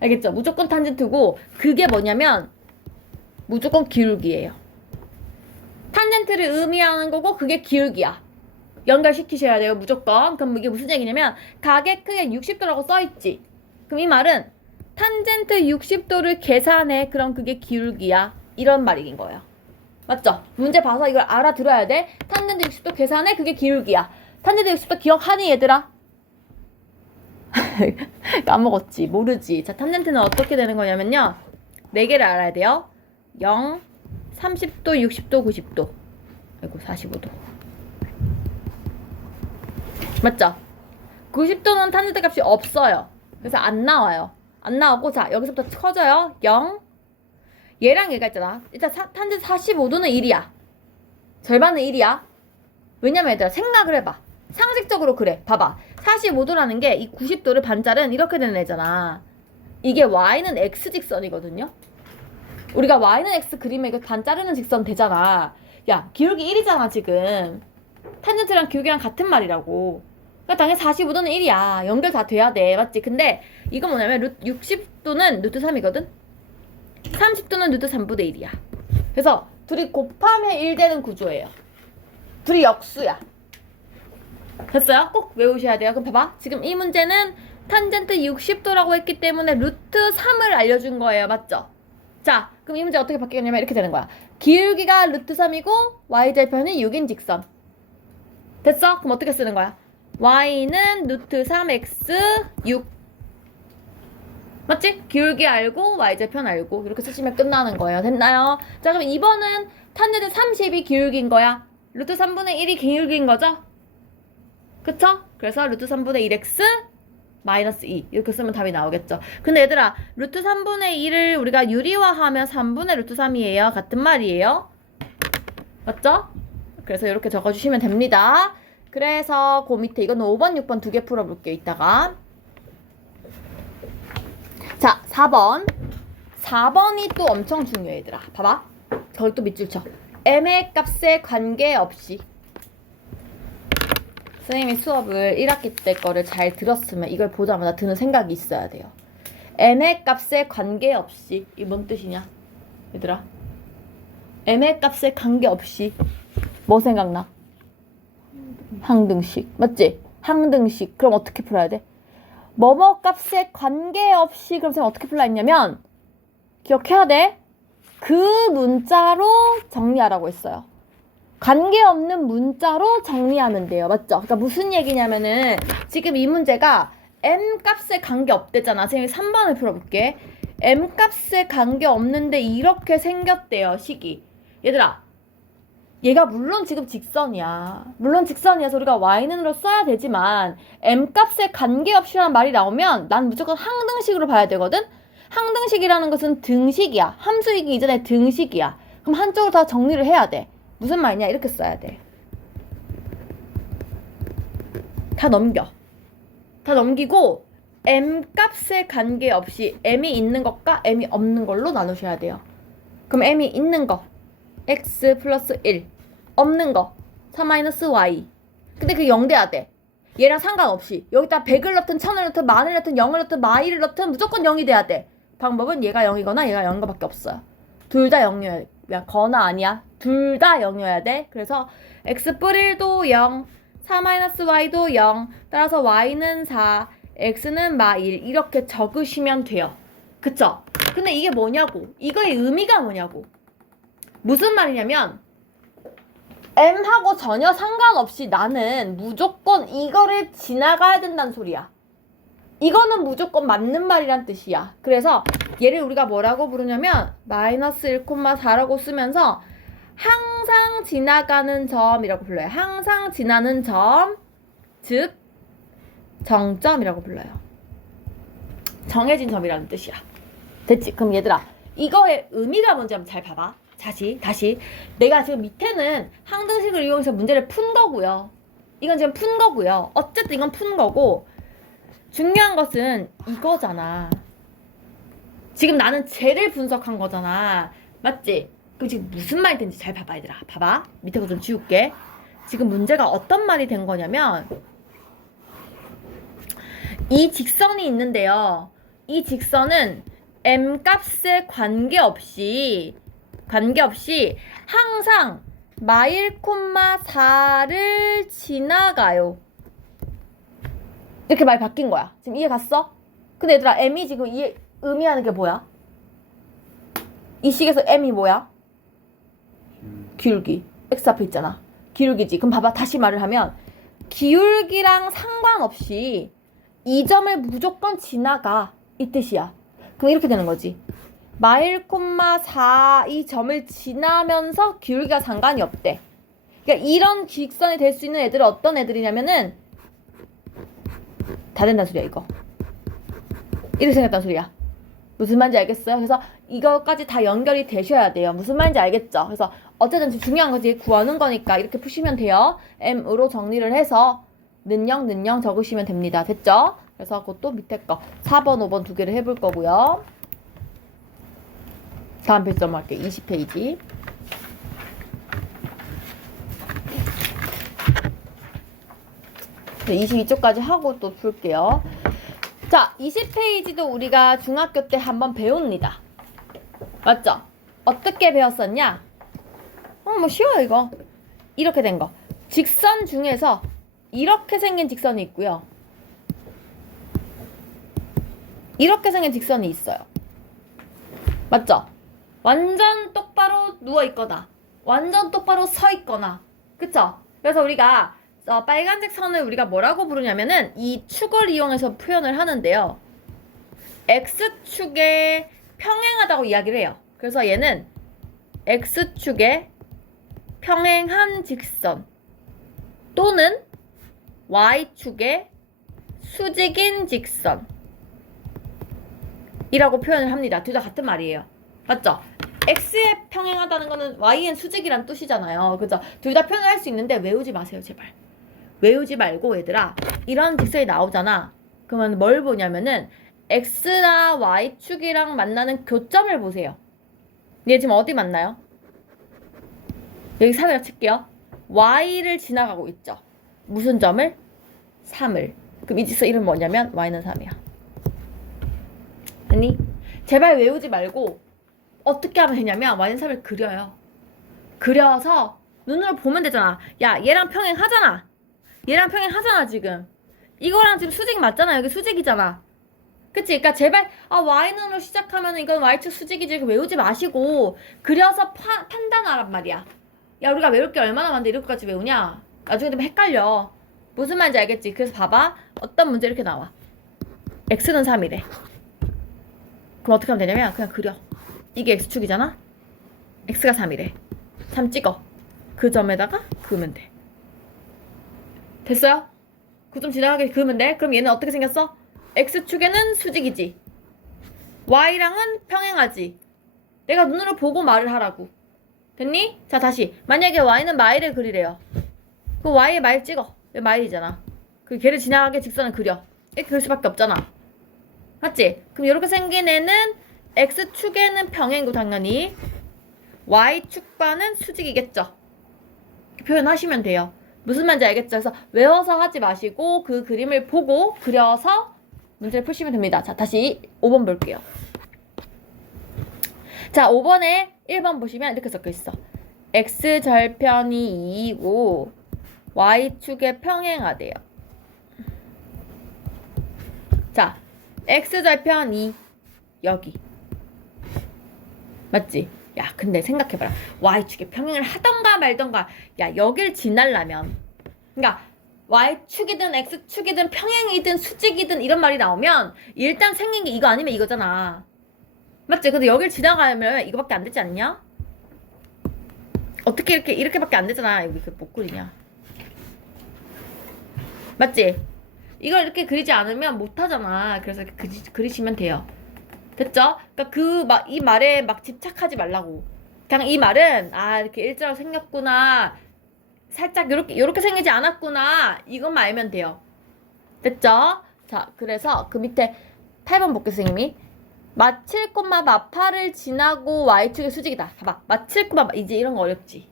알겠죠? 무조건 탄젠트고 그게 뭐냐면 무조건 기울기예요. 탄젠트를 의미하는 거고 그게 기울기야. 연결시키셔야 돼요. 무조건. 그럼 이게 무슨 얘기냐면 가게 크기가 60도라고 써있지. 그럼 이 말은 탄젠트 60도를 계산해. 그럼 그게 기울기야. 이런 말인 거예요. 맞죠? 문제 봐서 이걸 알아들어야 돼. 탄젠트 60도 계산해. 그게 기울기야. 탄젠트 60도 기억하니 얘들아? 까먹었지. 모르지. 자, 탄젠트는 어떻게 되는 거냐면요. 4개를 알아야 돼요. 0, 30도, 60도, 90도. 아이고 45도. 맞죠? 90도는 탄젠트 값이 없어요. 그래서 안 나와요. 안 나오고 자 여기서부터 커져요. 0. 얘랑 얘가 있잖아. 일단 탄젠트 45도는 1이야. 절반은 1이야. 왜냐면 얘들아 생각을 해봐. 상식적으로 그래. 봐봐. 45도라는 게 이 90도를 반짤은 이렇게 되는 애잖아. 이게 y는 x 직선이거든요. 우리가 y는 x 그리면 이거 반 자르는 직선 되잖아. 야 기울기 1이잖아 지금. 탄젠트랑 기울기랑 같은 말이라고. 그러니까 당연히 45도는 1이야. 연결 다 돼야 돼. 맞지? 근데 이거 뭐냐면 60도는 루트 3이거든? 30도는 루트 3분의 1이야. 그래서 둘이 곱하면 1 되는 구조예요. 둘이 역수야. 됐어요? 꼭 외우셔야 돼요. 그럼 봐봐. 지금 이 문제는 탄젠트 60도라고 했기 때문에 루트 3을 알려준 거예요. 맞죠? 자, 그럼 이 문제 어떻게 바뀌겠냐면 이렇게 되는 거야. 기울기가 루트 3이고 y절편이 6인 직선. 됐어? 그럼 어떻게 쓰는 거야? y는 루트 3x 6. 맞지? 기울기 알고 y절편 알고 이렇게 쓰시면 끝나는 거예요. 됐나요? 자, 그럼 2번은 탄젠트 30이 기울기인 거야. 루트 3분의 1이 기울기인 거죠? 그쵸? 그래서 루트 3분의 1x 마이너스 2 이렇게 쓰면 답이 나오겠죠. 근데 얘들아 루트 3분의 1을 우리가 유리화하면 3분의 루트 3이에요. 같은 말이에요. 맞죠? 그래서 이렇게 적어주시면 됩니다. 그래서 그 밑에 이건 5번, 6번 두 개 풀어볼게요. 이따가. 자, 4번. 4번이 또 엄청 중요해 얘들아. 봐봐. 거기 또 밑줄 쳐. m의 값에 관계없이. 선생님이 수업을 1학기 때 거를 잘 들었으면 이걸 보자마자 드는 생각이 있어야 돼요. m의 값에 관계없이. 이게 뭔 뜻이냐? 얘들아. m의 값에 관계없이 뭐 생각나? 항등식. 맞지? 항등식. 그럼 어떻게 풀어야 돼? 뭐뭐 값에 관계없이 그럼 선생님 어떻게 풀라 했냐면 기억해야 돼. 그 문자로 정리하라고 했어요. 관계없는 문자로 정리하면 돼요. 맞죠? 그러니까 무슨 얘기냐면은 지금 이 문제가 m 값에 관계없대잖아. 선생님이 3번을 풀어볼게. m 값에 관계없는데 이렇게 생겼대요. 식이. 얘들아. 얘가 물론 지금 직선이야. 물론 직선이어서 우리가 y는으로 써야 되지만 m 값에 관계없이라는 말이 나오면 난 무조건 항등식으로 봐야 되거든? 항등식이라는 것은 등식이야. 함수이기 이전에 등식이야. 그럼 한쪽으로 다 정리를 해야 돼. 무슨 말이냐? 이렇게 써야 돼. 다 넘겨. 다 넘기고 m 값에 관계없이 m이 있는 것과 m이 없는 걸로 나누셔야 돼요. 그럼 m이 있는 거 x 플러스 1 없는 거 4-y 근데 그게 0 돼야 돼. 얘랑 상관없이 여기다 100을 넣든 1000을 넣든 10,000을 넣든 0을 넣든 마이를 넣든 무조건 0이 돼야 돼. 방법은 얘가 0이거나 얘가 0인 거밖에 없어요. 둘 다 0이어야 돼. 거나 아니야. 둘 다 0이어야 돼. 그래서 x 뿌릴 1도 0 4-y도 0 따라서 y는 4 x는 마1 이렇게 적으시면 돼요. 그쵸? 근데 이게 뭐냐고. 이거의 의미가 뭐냐고. 무슨 말이냐면 M하고 전혀 상관없이 나는 무조건 이거를 지나가야 된다는 소리야. 이거는 무조건 맞는 말이란 뜻이야. 그래서 얘를 우리가 뭐라고 부르냐면 마이너스 1,4라고 쓰면서 항상 지나가는 점이라고 불러요. 항상 지나는 점, 즉 정점이라고 불러요. 정해진 점이라는 뜻이야. 됐지? 그럼 얘들아, 이거의 의미가 뭔지 한번 잘 봐봐. 다시. 내가 지금 밑에는 항등식을 이용해서 문제를 푼 거고요. 이건 지금 푼 거고요. 어쨌든 이건 푼 거고, 중요한 것은 이거잖아. 지금 나는 쟤를 분석한 거잖아. 맞지? 그럼 지금 무슨 말이 되는지 잘 봐봐, 얘들아. 봐봐. 밑에 거 좀 지울게. 지금 문제가 어떤 말이 된 거냐면, 이 직선이 있는데요. 이 직선은 m 값에 관계없이 항상 마일, 4를 지나가요. 이렇게 말 바뀐 거야. 지금 이해 갔어? 근데 얘들아, m이 지금 의미하는 게 뭐야? 이 식에서 m이 뭐야? 기울기. x 앞에 있잖아. 기울기지. 그럼 봐봐. 다시 말을 하면 기울기랑 상관없이 이 점을 무조건 지나가. 이 뜻이야. 그럼 이렇게 되는 거지. 마일, 4 이 점을 지나면서 기울기가 상관이 없대. 그러니까 이런 직선이 될 수 있는 애들은 어떤 애들이냐면은 다 된다는 소리야, 이거. 이렇게 생겼다는 소리야. 무슨 말인지 알겠어요? 그래서 이거까지 다 연결이 되셔야 돼요. 무슨 말인지 알겠죠? 그래서 어쨌든 중요한 거지. 구하는 거니까 이렇게 푸시면 돼요. M으로 정리를 해서 는영 적으시면 됩니다. 됐죠? 그래서 그것도 밑에 거 4번, 5번 두 개를 해볼 거고요. 다음 페이지 넘어갈게요. 20페이지. 네, 22쪽까지 하고 또 풀게요. 자, 20페이지도 우리가 중학교 때 한번 배웁니다. 맞죠? 어떻게 배웠었냐? 뭐 쉬워요, 이거. 이렇게 된 거. 직선 중에서 이렇게 생긴 직선이 있고요. 이렇게 생긴 직선이 있어요. 맞죠? 완전 똑바로 누워있거나 완전 똑바로 서있거나, 그쵸? 그래서 우리가 빨간색 선을 우리가 뭐라고 부르냐면은 이 축을 이용해서 표현을 하는데요. X축에 평행하다고 이야기를 해요. 그래서 얘는 X축에 평행한 직선 또는 Y축에 수직인 직선 이라고 표현을 합니다. 둘 다 같은 말이에요. 맞죠? X에 평행하다는 거는 Y엔 수직이란 뜻이잖아요. 그죠? 둘 다 표현을 할 수 있는데 외우지 마세요, 제발. 외우지 말고 얘들아, 이런 직선이 나오잖아. 그러면 뭘 보냐면은 X나 Y축이랑 만나는 교점을 보세요. 얘 지금 어디 만나요? 여기 3이라 칠게요. Y를 지나가고 있죠. 무슨 점을? 3을. 그럼 이 직선 이름 뭐냐면 Y는 3이야. 아니, 제발 외우지 말고 어떻게 하면 되냐면 Y는 3을 그려요. 그려서 눈으로 보면 되잖아. 야, 얘랑 평행하잖아. 얘랑 평행하잖아, 지금. 이거랑 지금 수직 맞잖아. 여기 수직이잖아. 그치? 그러니까 제발 Y는으로 시작하면 이건 Y축 수직이지. 이렇게 외우지 마시고 그려서 판단하란 말이야. 야, 우리가 외울 게 얼마나 많은데 이렇게까지 외우냐? 나중에 되면 헷갈려. 무슨 말인지 알겠지? 그래서 봐봐. 어떤 문제 이렇게 나와. X는 3이래. 그럼 어떻게 하면 되냐면 그냥 그려. 이게 X축이잖아? X가 3이래. 3 찍어. 그 점에다가 그으면 돼. 됐어요? 그 점 지나가게 그으면 돼. 그럼 얘는 어떻게 생겼어? X축에는 수직이지. Y랑은 평행하지. 내가 눈으로 보고 말을 하라고. 됐니? 자, 다시. 만약에 Y는 마일을 그리래요. 그럼 Y에 마일 찍어. 왜 마일이잖아. 그 걔를 지나가게 직선을 그려. 이렇게 그릴 수밖에 없잖아. 맞지? 그럼 이렇게 생긴 애는 X축에는 평행이고 당연히 Y축과는 수직이겠죠. 표현하시면 돼요. 무슨 말인지 알겠죠? 그래서 외워서 하지 마시고 그 그림을 보고 그려서 문제를 푸시면 됩니다. 자, 다시 5번 볼게요. 자, 5번에 1번 보시면 이렇게 적혀있어. X절편이 2이고 Y축에 평행하대요. 자, X절편 2 여기 맞지? 야, 근데 생각해봐라. Y축에 평행을 하던가 말던가. 야, 여길 지나려면. 그러니까 Y축이든 X축이든 평행이든 수직이든 이런 말이 나오면 일단 생긴 게 이거 아니면 이거잖아. 맞지? 근데 여길 지나가면 이거밖에 안 되지 않냐? 어떻게 이렇게밖에 안 되잖아. 여기 못 그리냐? 맞지? 이걸 이렇게 그리지 않으면 못 하잖아. 그래서 이렇게 그리시면 돼요. 됐죠? 그러니까 이 말에 막 집착하지 말라고. 그냥 이 말은 이렇게 일자로 생겼구나. 살짝 요렇게 생기지 않았구나. 이것만 알면 돼요. 됐죠? 자, 그래서 그 밑에 8번 볼게요, 선생님이. 마7, 마8을 지나고 Y축의 수직이다. 봐봐. 마7, 이제 이런 거 어렵지.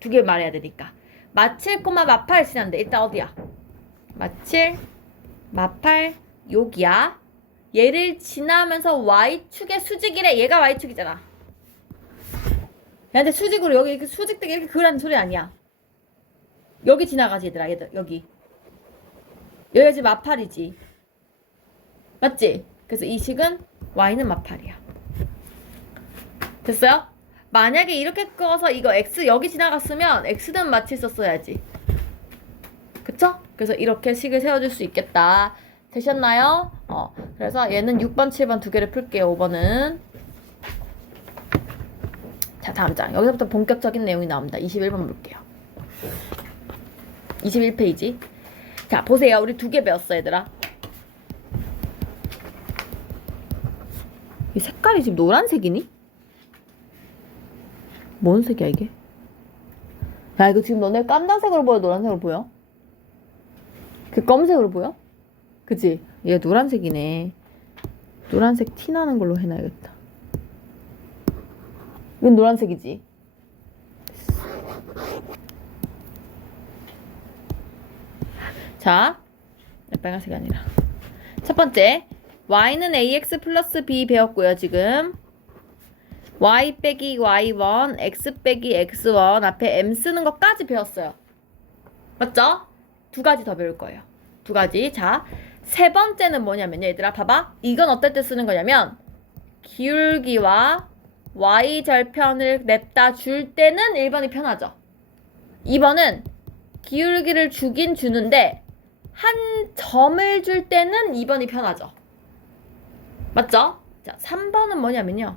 두 개 말해야 되니까. 마7, 마8을 지났는데 일단 어디야? 마7, 마8 여기야. 얘를 지나면서 Y축의 수직이래. 얘가 Y축이잖아. 얘한테 수직으로 여기 이렇게 수직되게 이렇게 그으라는 소리 아니야. 여기 지나가지 얘들아. 얘들 여기. 여기가 지금 마8이지. 맞지? 그래서 이 식은 Y는 마8이야. 됐어요? 만약에 이렇게 꺼서 이거 X 여기 지나갔으면 X는 마7 썼어야지. 그쵸? 그래서 이렇게 식을 세워줄 수 있겠다. 되셨나요? 그래서 얘는 6번, 7번 두 개를 풀게요. 5번은. 자, 다음 장. 여기서부터 본격적인 내용이 나옵니다. 21번 볼게요. 21페이지. 자, 보세요. 우리 두 개 배웠어, 얘들아. 이 색깔이 지금 노란색이니? 뭔 색이야, 이게? 야, 이거 지금 너네 깜단색으로 보여? 노란색으로 보여? 그 검색으로 보여? 그치? 얘 노란색이네. 노란색 티 나는 걸로 해놔야겠다. 이건 노란색이지. 자, 빨간색이 아니라. 첫 번째, y는 ax 플러스 b 배웠고요, 지금. y 빼기 y1, x 빼기 x1 앞에 m 쓰는 것까지 배웠어요. 맞죠? 두 가지 더 배울 거예요. 두 가지. 자, 세 번째는 뭐냐면요, 얘들아, 봐봐. 이건 어떨 때 쓰는 거냐면 기울기와 y 절편을 냅다 줄 때는 1번이 편하죠. 2번은 기울기를 주긴 주는데 한 점을 줄 때는 2번이 편하죠. 맞죠? 자, 3번은 뭐냐면요,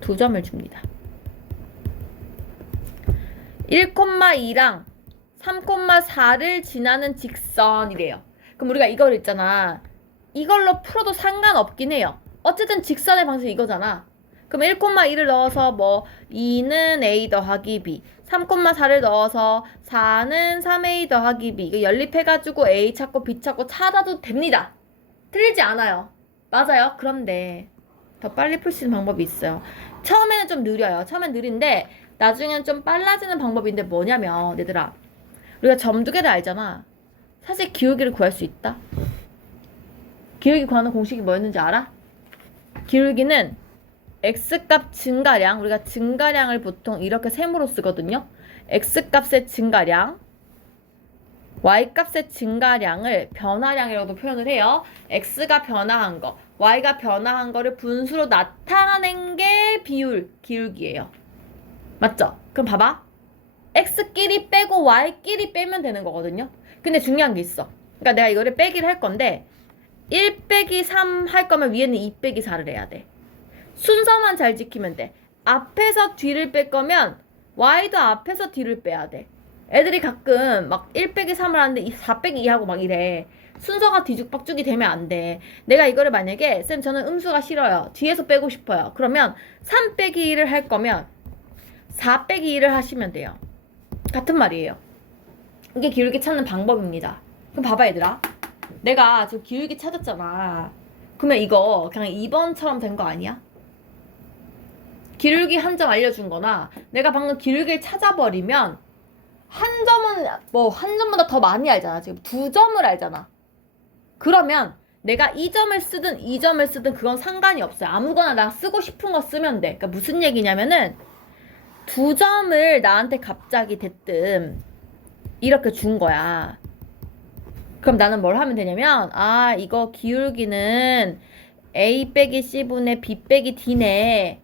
두 점을 줍니다. 1,2랑 3,4를 지나는 직선이래요. 그럼 우리가 이걸 있잖아. 이걸로 풀어도 상관없긴 해요. 어쨌든 직선의 방식이 이거잖아. 그럼 1,2를 넣어서 뭐 2는 a 더하기 b, 3,4를 넣어서 4는 3a 더하기 b. 이거 연립해가지고 a 찾고 b 찾고 찾아도 됩니다. 틀리지 않아요. 맞아요. 그런데 더 빨리 풀 수 있는 방법이 있어요. 처음에는 좀 느려요. 처음엔 느린데 나중에는 좀 빨라지는 방법인데 뭐냐면, 얘들아, 우리가 점 두 개를 알잖아. 사실 기울기를 구할 수 있다. 기울기 구하는 공식이 뭐였는지 알아? 기울기는 x값 증가량, 우리가 증가량을 보통 이렇게 셈으로 쓰거든요. x값의 증가량, y값의 증가량을 변화량이라고도 표현을 해요. x가 변화한 거, y가 변화한 거를 분수로 나타낸 게 비율, 기울기예요. 맞죠? 그럼 봐봐. x끼리 빼고 y끼리 빼면 되는 거거든요. 근데 중요한 게 있어. 그러니까 내가 이거를 빼기를 할 건데 1 빼기 3 할 거면 위에는 2 빼기 4를 해야 돼. 순서만 잘 지키면 돼. 앞에서 뒤를 뺄 거면 y도 앞에서 뒤를 빼야 돼. 애들이 가끔 막 1 빼기 3을 하는데 4 빼기 2 하고 막 이래. 순서가 뒤죽박죽이 되면 안 돼. 내가 이거를 만약에 쌤 저는 음수가 싫어요, 뒤에서 빼고 싶어요, 그러면 3 빼기 2를 할 거면 4 빼기 2를 하시면 돼요. 같은 말이에요. 이게 기울기 찾는 방법입니다. 그럼 봐봐, 얘들아. 내가 지금 기울기 찾았잖아. 그러면 이거 그냥 2번처럼 된 거 아니야? 기울기 한 점 알려준 거나 내가 방금 기울기를 찾아버리면 한 점은 뭐 한 점보다 더 많이 알잖아. 지금 2점을 알잖아. 그러면 내가 이 점을 쓰든 이 점을 쓰든 그건 상관이 없어요. 아무거나 나 쓰고 싶은 거 쓰면 돼. 그러니까 무슨 얘기냐면은 2점을 나한테 갑자기 대뜸 이렇게 준 거야. 그럼 나는 뭘 하면 되냐면, 이거 기울기는 a 빼기 c분의 b 빼기 d네.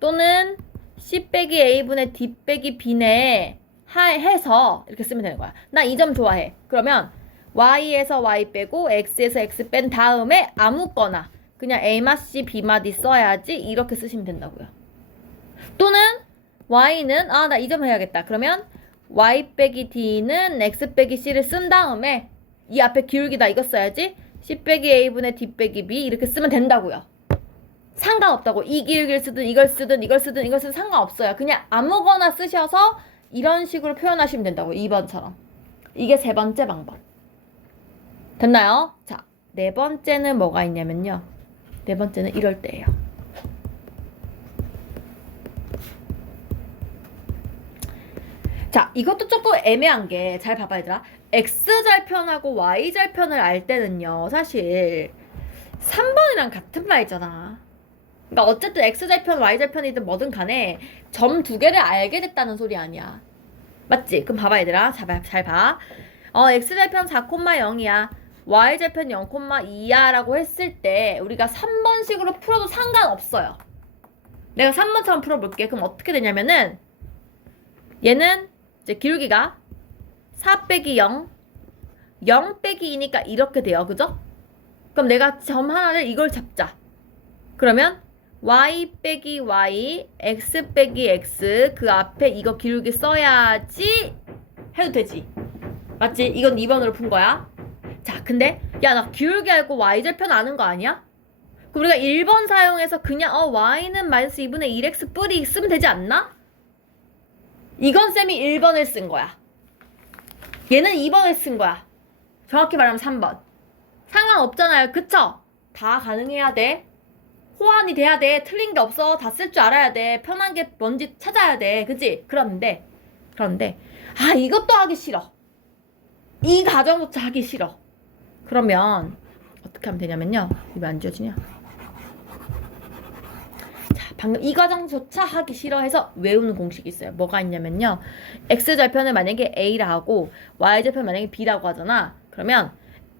또는 C 빼기 A분의 D 빼기 B네 해서 이렇게 쓰면 되는 거야. 나 이 점 좋아해. 그러면 Y에서 Y 빼고 X에서 X 뺀 다음에 아무거나 그냥 A마 C, B마 D 써야지 이렇게 쓰시면 된다고요. 또는 Y는 나 이 점 해야겠다. 그러면 Y 빼기 D는 X 빼기 C를 쓴 다음에 이 앞에 기울기다 이거 써야지 C 빼기 A분의 D 빼기 B 이렇게 쓰면 된다고요. 상관없다고. 이 기울기를 쓰든 이걸 쓰든 이걸 쓰든 이걸 쓰든 상관없어요. 그냥 아무거나 쓰셔서 이런 식으로 표현하시면 된다고. 2번처럼. 이게 세 번째 방법. 됐나요? 자, 네 번째는 뭐가 있냐면요. 네 번째는 이럴 때예요. 자, 이것도 조금 애매한 게 잘 봐봐 얘들아. X절편하고 Y절편을 알 때는요. 사실 3번이랑 같은 말이잖아. 그러니까 어쨌든 X절편, Y절편이든 뭐든 간에 점 두 개를 알게 됐다는 소리 아니야. 맞지? 그럼 봐봐 얘들아. 잘 봐. X절편 4,0이야. Y절편 0,2야 라고 했을 때 우리가 3번식으로 풀어도 상관없어요. 내가 3번처럼 풀어볼게. 그럼 어떻게 되냐면은 얘는 이제 기울기가 4 빼기 0, 0 빼기 2니까 이렇게 돼요. 그죠? 그럼 내가 점 하나를 이걸 잡자. 그러면 y 빼기 y, x 빼기 x 그 앞에 이거 기울기 써야지 해도 되지. 맞지? 이건 2번으로 푼 거야. 자, 근데 야, 나 기울기 알고 y절편 아는 거 아니야? 그럼 우리가 1번 사용해서 그냥 y는 마이너스 2분의 1x 뿌리 쓰면 되지 않나? 이건 쌤이 1번을 쓴 거야. 얘는 2번을 쓴 거야. 정확히 말하면 3번. 상관없잖아요. 그쵸? 다 가능해야 돼. 호환이 돼야 돼. 틀린 게 없어. 다 쓸 줄 알아야 돼. 편한 게 뭔지 찾아야 돼. 그치? 그런데 이것도 하기 싫어. 이 과정부터 하기 싫어. 그러면 어떻게 하면 되냐면요. 왜 안 지워지냐? 자, 방금 이 과정조차 하기 싫어해서 외우는 공식이 있어요. 뭐가 있냐면요. X절편을 만약에 A라 하고 Y절편 만약에 B라고 하잖아. 그러면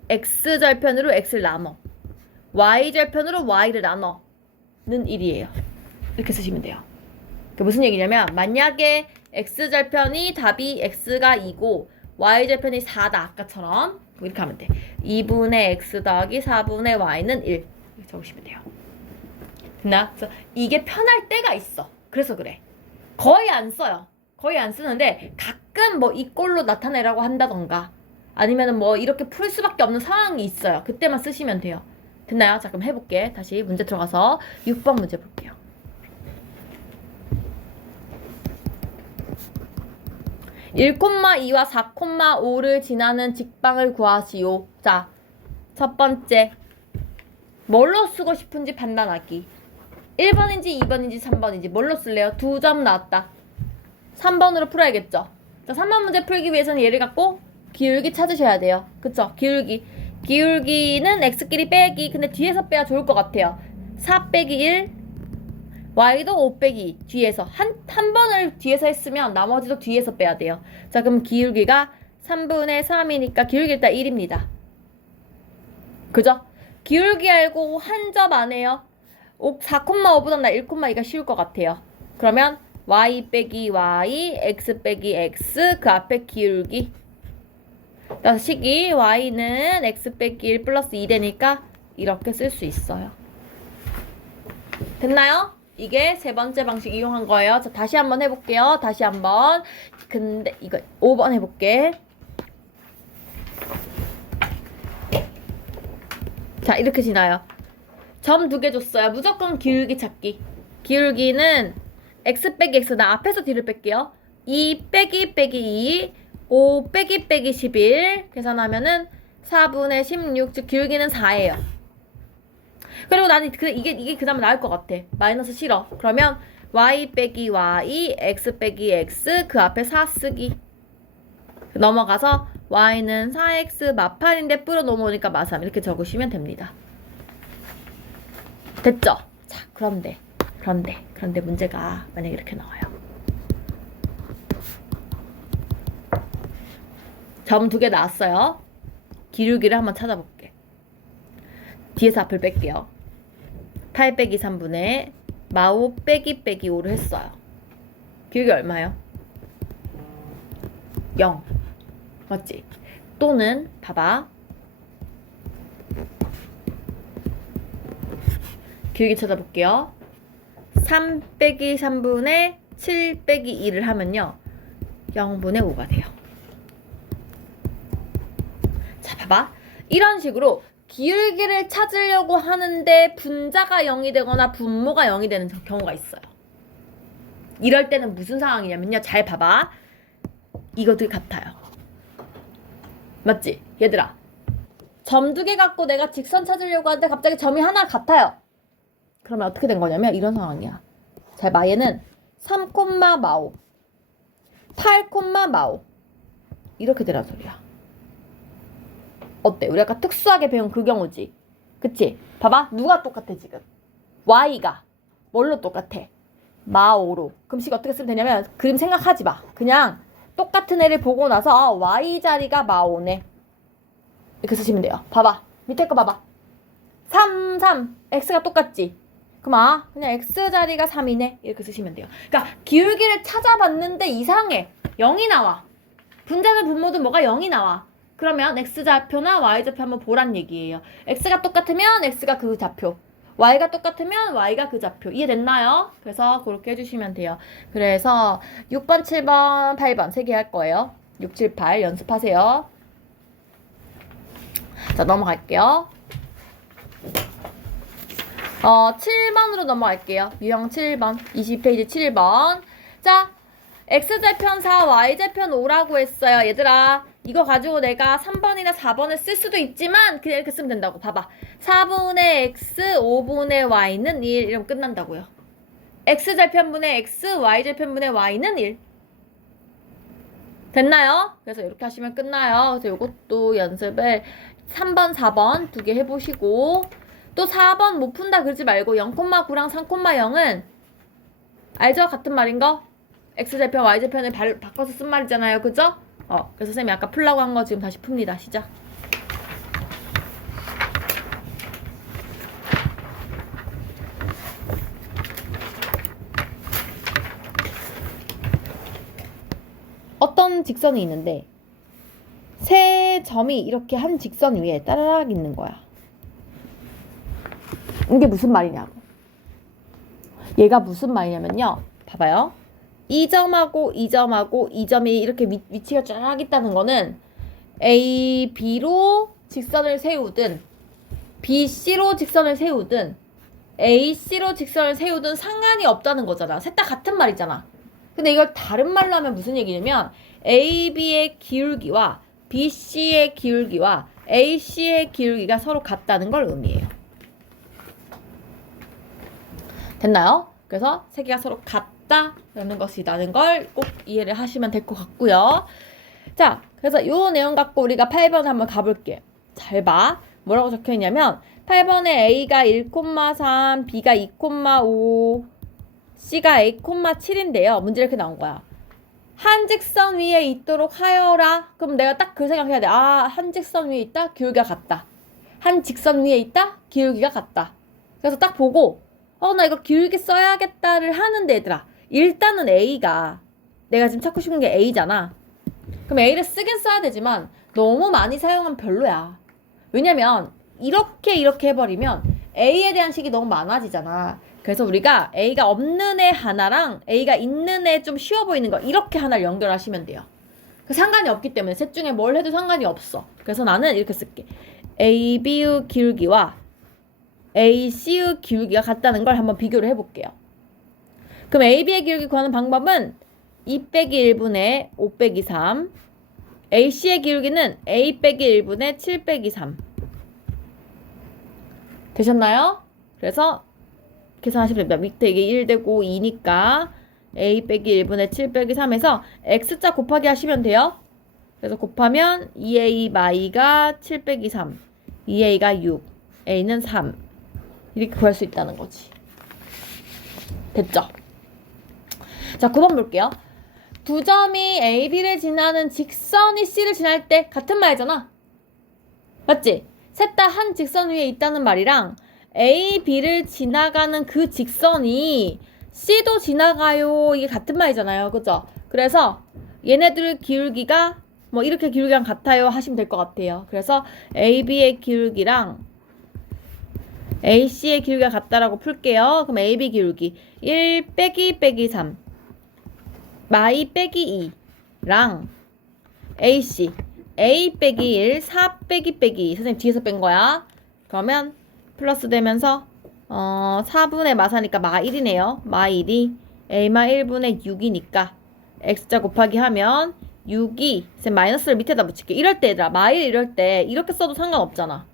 X절편으로 X를 나눠. Y절편으로 Y를 나눠. 는 1이에요. 이렇게 쓰시면 돼요. 그게 무슨 얘기냐면 만약에 X절편이 답이 X가 2고 Y절편이 4다. 아까처럼 이렇게 하면 돼. 2분의 X 더하기 4분의 Y는 1 이렇게 적으시면 돼요. 됐나? 그래서 이게 편할 때가 있어. 그래서 그래. 거의 안 써요. 거의 안 쓰는데 가끔 뭐 이 꼴로 나타내라고 한다던가 아니면은 뭐 이렇게 풀 수밖에 없는 상황이 있어요. 그때만 쓰시면 돼요. 됐나요? 자, 그럼 해볼게. 다시 문제 들어가서 6번 문제 볼게요. 1,2와 4,5를 지나는 직방을 구하시오. 자, 첫 번째. 뭘로 쓰고 싶은지 판단하기. 1번인지 2번인지 3번인지 뭘로 쓸래요? 2점 나왔다. 3번으로 풀어야겠죠. 자, 3번 문제 풀기 위해서는 얘를 갖고 기울기 찾으셔야 돼요. 그쵸? 기울기는 x끼리 빼기. 근데 뒤에서 빼야 좋을 것 같아요. 4 빼기 1, y도 5 빼기 2. 뒤에서 한 번을 뒤에서 했으면 나머지도 뒤에서 빼야 돼요. 자, 그럼 기울기가 3분의 3이니까 기울기 일단 1입니다. 그죠? 기울기 알고 한 점 안 해요. 4,5보다 나 1,2가 쉬울 것 같아요. 그러면 y 빼기 y, x 빼기 x 그 앞에 기울기. 따라서 식이 y는 x 빼기 1 플러스 2 되니까 이렇게 쓸 수 있어요. 됐나요? 이게 세 번째 방식 이용한 거예요. 자, 다시 한번 해볼게요. 다시 한번. 근데 이거 5번 해볼게. 자, 이렇게 지나요. 점 2개 줬어요. 무조건 기울기 찾기. 기울기는 x 빼기 x. 나 앞에서 뒤를 뺄게요. 2 빼기 빼기 2, 5 빼기 빼기 11 계산하면은 4분의 16. 즉 기울기는 4예요. 그리고 나는 이게 그 다음에 나을 것 같아. 마이너스 싫어. 그러면 y 빼기 y, x 빼기 x 그 앞에 4 쓰기. 넘어가서 y는 4x 마8인데 뿌려 넘어오니까 마3 이렇게 적으시면 됩니다. 됐죠? 자, 그런데 문제가 만약에 이렇게 나와요. 점 2개 나왔어요. 기울기를 한번 찾아볼게. 뒤에서 앞을 뺄게요. 8 빼기 3분의 마오 빼기 빼기 5를 했어요. 기울기 얼마예요? 0. 맞지? 또는 봐봐. 기울기 찾아볼게요. 3 빼기 3분의 7 빼기 2를 하면요 0분의 5가 돼요. 자 봐봐. 이런 식으로 기울기를 찾으려고 하는데 분자가 0이 되거나 분모가 0이 되는 경우가 있어요. 이럴 때는 무슨 상황이냐면요. 잘 봐봐. 이것들이 같아요. 맞지? 얘들아. 점 2개 갖고 내가 직선 찾으려고 하는데 갑자기 점이 하나 같아요. 그러면 어떻게 된 거냐면 이런 상황이야. 잘 봐. 얘는 3, 마오 8, 마오 이렇게 되란 소리야. 어때? 우리 아까 특수하게 배운 그 경우지. 그치? 봐봐. 누가 똑같아 지금? y가 뭘로 똑같아? 마오로. 그럼 식 어떻게 쓰면 되냐면 그림 생각하지 마. 그냥 똑같은 애를 보고 나서 y 자리가 마오네. 이렇게 쓰시면 돼요. 봐봐. 밑에 거 봐봐. 3, x가 똑같지? 그럼 그냥 x 자리가 3이네. 이렇게 쓰시면 돼요. 그러니까 기울기를 찾아봤는데 이상해. 0이 나와. 분자든 분모든 뭐가 0이 나와. 그러면 x좌표나 y좌표 한번 보란 얘기예요. x가 똑같으면 x가 그 좌표, y가 똑같으면 y가 그 좌표. 이해됐나요? 그래서 그렇게 해주시면 돼요. 그래서 6번, 7번, 8번 3개 할 거예요. 6, 7, 8 연습하세요. 자, 넘어갈게요. 7번으로 넘어갈게요. 유형 7번, 20페이지 7번. 자, x좌표는 4, y좌표는 5라고 했어요. 얘들아, 이거 가지고 내가 3번이나 4번을 쓸 수도 있지만 그냥 이렇게 쓰면 된다고. 봐봐. 4분의 x, 5분의 y는 1 이러면 끝난다고요. x좌편분의 x, y좌편분의 y는 1. 됐나요? 그래서 이렇게 하시면 끝나요. 그래서 이것도 연습을 3번, 4번 2개 해보시고, 또 4번 못 푼다 그러지 말고 0,9랑 3,0은 알죠? 같은 말인 거? x좌편, y좌편을 바꿔서 쓴 말이잖아요. 그죠? 그래서 쌤이 아까 풀라고 한 거 지금 다시 풉니다. 시작. 어떤 직선이 있는데 세 점이 이렇게 한 직선 위에 따라락 있는 거야. 이게 무슨 말이냐고. 얘가 무슨 말이냐면요. 봐봐요. 이 점하고 이 점하고 이 점이 이렇게 위치가 쫙 있다는 거는 A, B로 직선을 세우든 B, C로 직선을 세우든 A, C로 직선을 세우든 상관이 없다는 거잖아. 셋 다 같은 말이잖아. 근데 이걸 다른 말로 하면 무슨 얘기냐면 A, B의 기울기와 B, C의 기울기와 A, C의 기울기가 서로 같다는 걸 의미해요. 됐나요? 그래서 세 개가 서로 같다라는 것이라는 걸 꼭 이해를 하시면 될 것 같고요. 자, 그래서 요 내용 갖고 우리가 8번 한번 가볼게요. 잘 봐. 뭐라고 적혀있냐면 8번에 A가 1,3, B가 2,5, C가 A,7인데요. 문제 이렇게 나온 거야. 한 직선 위에 있도록 하여라. 그럼 내가 딱 그 생각해야 돼. 한 직선 위에 있다? 기울기가 같다. 한 직선 위에 있다? 기울기가 같다. 그래서 딱 보고 나 이거 기울기 써야겠다를 하는데 얘들아, 일단은 A가 내가 지금 찾고 싶은 게 A잖아. 그럼 A를 쓰긴 써야 되지만 너무 많이 사용하면 별로야. 왜냐면 이렇게 해버리면 A에 대한 식이 너무 많아지잖아. 그래서 우리가 A가 없는 애 하나랑 A가 있는 애 좀 쉬워 보이는 거 이렇게 하나를 연결하시면 돼요. 상관이 없기 때문에 셋 중에 뭘 해도 상관이 없어. 그래서 나는 이렇게 쓸게. A, B의 기울기와 A, C의 기울기가 같다는 걸 한번 비교를 해볼게요. 그럼 A, B의 기울기 구하는 방법은 2 빼기 1분의 5 빼기 3, A, C의 기울기는 A 빼기 1분의 7 빼기 3. 되셨나요? 그래서 계산하시면 됩니다. 밑에 이게 1 되고 2니까 A 빼기 1분의 7 빼기 3에서 X자 곱하기 하시면 돼요. 그래서 곱하면 2A 마이가 7 빼기 3, 2A가 6, A는 3. 이렇게 구할 수 있다는 거지. 됐죠? 자, 9번 볼게요. 두 점이 A, B를 지나는 직선이 C를 지날 때 같은 말이잖아. 맞지? 셋 다 한 직선 위에 있다는 말이랑 A, B를 지나가는 그 직선이 C도 지나가요. 이게 같은 말이잖아요. 그죠? 그래서 얘네들 기울기가 뭐 이렇게 기울기랑 같아요 하시면 될 것 같아요. 그래서 AB의 기울기랑 AC의 기울기가 같다라고 풀게요. 그럼 AB 기울기 1 빼기 3 마이 빼기 2랑 AC A 빼기 1 4 빼기 2 선생님 뒤에서 뺀 거야. 그러면 플러스 되면서 4분의 마사니까 마 1이네요. 마 1이 A마 1분의 6이니까 X자 곱하기 하면 6이 쌤 마이너스를 밑에다 붙일게. 이럴 때 얘들아 마 1 이럴 때 이렇게 써도 상관없잖아.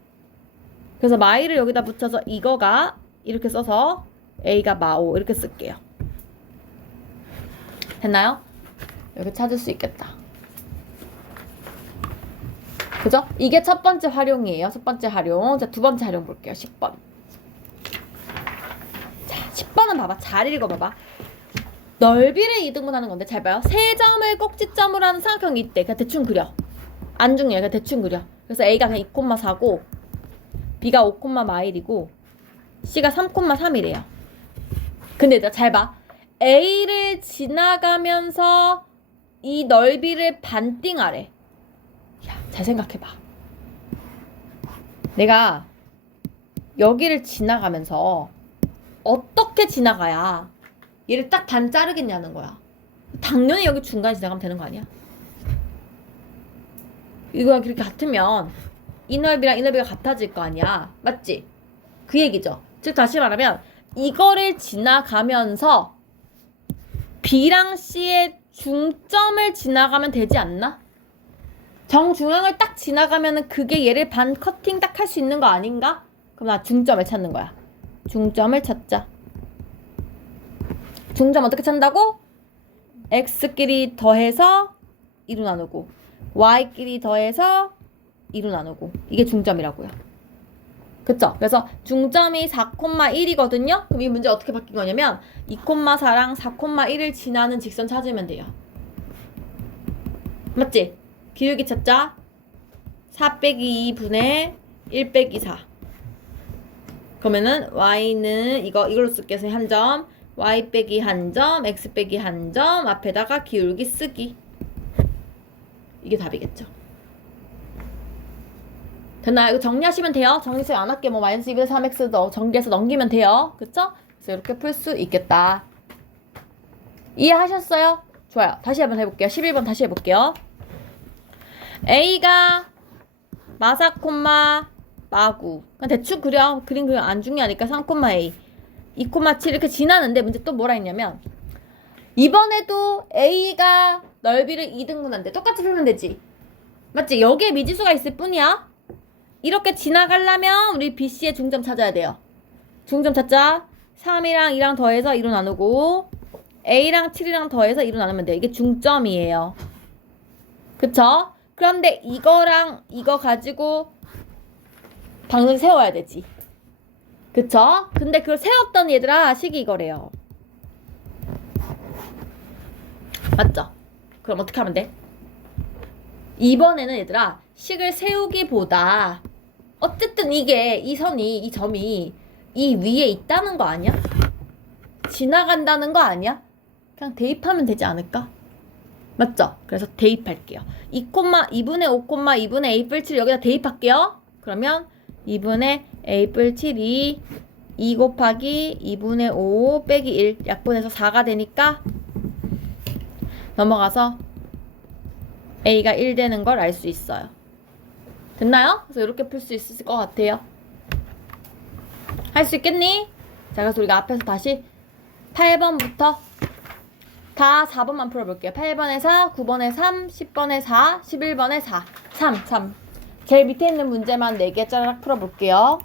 그래서 마 1을 여기다 붙여서 이거가 이렇게 써서 A가 마 5 이렇게 쓸게요. 됐나요? 이렇게 찾을 수 있겠다. 그죠? 이게 첫 번째 활용이에요. 첫 번째 활용. 자, 두 번째 활용 볼게요. 10번. 자, 10번은 봐봐. 잘 읽어봐봐. 넓이를 이등분하는 건데 잘 봐요. 세 점을 꼭지점으로 하는 삼각형이 있대. 그냥 대충 그려. 안 중요해. 그냥 대충 그려. 그래서 A가 그냥 2,4고 B가 5,1이고 C가 3,3이래요. 근데 얘들아 잘 봐. A를 지나가면서 이 넓이를 반띵하래. 야, 잘 생각해봐. 내가 여기를 지나가면서 어떻게 지나가야 얘를 딱 반 자르겠냐는 거야. 당연히 여기 중간에 지나가면 되는 거 아니야? 이거랑 그렇게 같으면 이 넓이랑 이 넓이가 같아질 거 아니야. 맞지? 그 얘기죠. 즉 다시 말하면 이거를 지나가면서 B랑 C의 중점을 지나가면 되지 않나? 정중앙을 딱 지나가면은 그게 얘를 반 커팅 딱 할 수 있는 거 아닌가? 그럼 나 중점을 찾는 거야. 중점을 찾자. 중점 어떻게 찾는다고? X끼리 더해서 2로 나누고 Y끼리 더해서 2로 나누고 이게 중점이라고요. 그쵸? 그래서 중점이 4,1이거든요? 그럼 이 문제 어떻게 바뀐 거냐면 2,4랑 4,1을 지나는 직선 찾으면 돼요. 맞지? 기울기 찾자. 4 빼기 2분의 1 빼기 4. 그러면은 Y는 이걸로 쓸게요. 한 점. Y 빼기 한 점, X 빼기 한 점, 앞에다가 기울기 쓰기. 이게 답이겠죠. 됐나요? 이거 정리하시면 돼요. 정리서 안 할게. 뭐 마이너스 2분의 3X 정리해서 넘기면 돼요. 그쵸? 그래서 이렇게 풀 수 있겠다. 이해하셨어요? 좋아요. 다시 한번 해볼게요. 11번 다시 해볼게요. A가 마사 콤마 마구. 그냥 대충 그려. 그림 그려 안 중요하니까 3 A 2,7 이렇게 지나는데 문제 또 뭐라 했냐면 이번에도 A가 넓이를 2등분한대. 똑같이 풀면 되지. 맞지? 여기에 미지수가 있을 뿐이야. 이렇게 지나가려면 우리 BC의 중점 찾아야 돼요. 중점 찾자. 3이랑 2랑 더해서 2로 나누고 A랑 7이랑 더해서 2로 나누면 돼요. 이게 중점이에요. 그쵸? 그런데 이거랑 이거 가지고 방을 세워야 되지. 그쵸? 근데 그걸 세웠던 얘들아 식이 이거래요. 맞죠? 그럼 어떻게 하면 돼? 이번에는 얘들아 식을 세우기보다 어쨌든 이 점이 이 위에 있다는 거 아니야? 지나간다는 거 아니야? 그냥 대입하면 되지 않을까? 맞죠? 그래서 대입할게요. 2분의 5, 2분의 A 뿔 7 여기다 대입할게요. 그러면 2분의 A 뿔 7이 2 곱하기 2분의 5 빼기 1 약분해서 4가 되니까 넘어가서 A가 1 되는 걸 알 수 있어요. 됐나요? 그래서 이렇게 풀 수 있을 것 같아요. 할 수 있겠니? 자, 그래서 우리가 앞에서 다시 8번부터 다 4번만 풀어볼게요. 8번에 4, 9번에 3, 10번에 4, 11번에 4. 3. 제일 밑에 있는 문제만 4개 짜라락 풀어볼게요.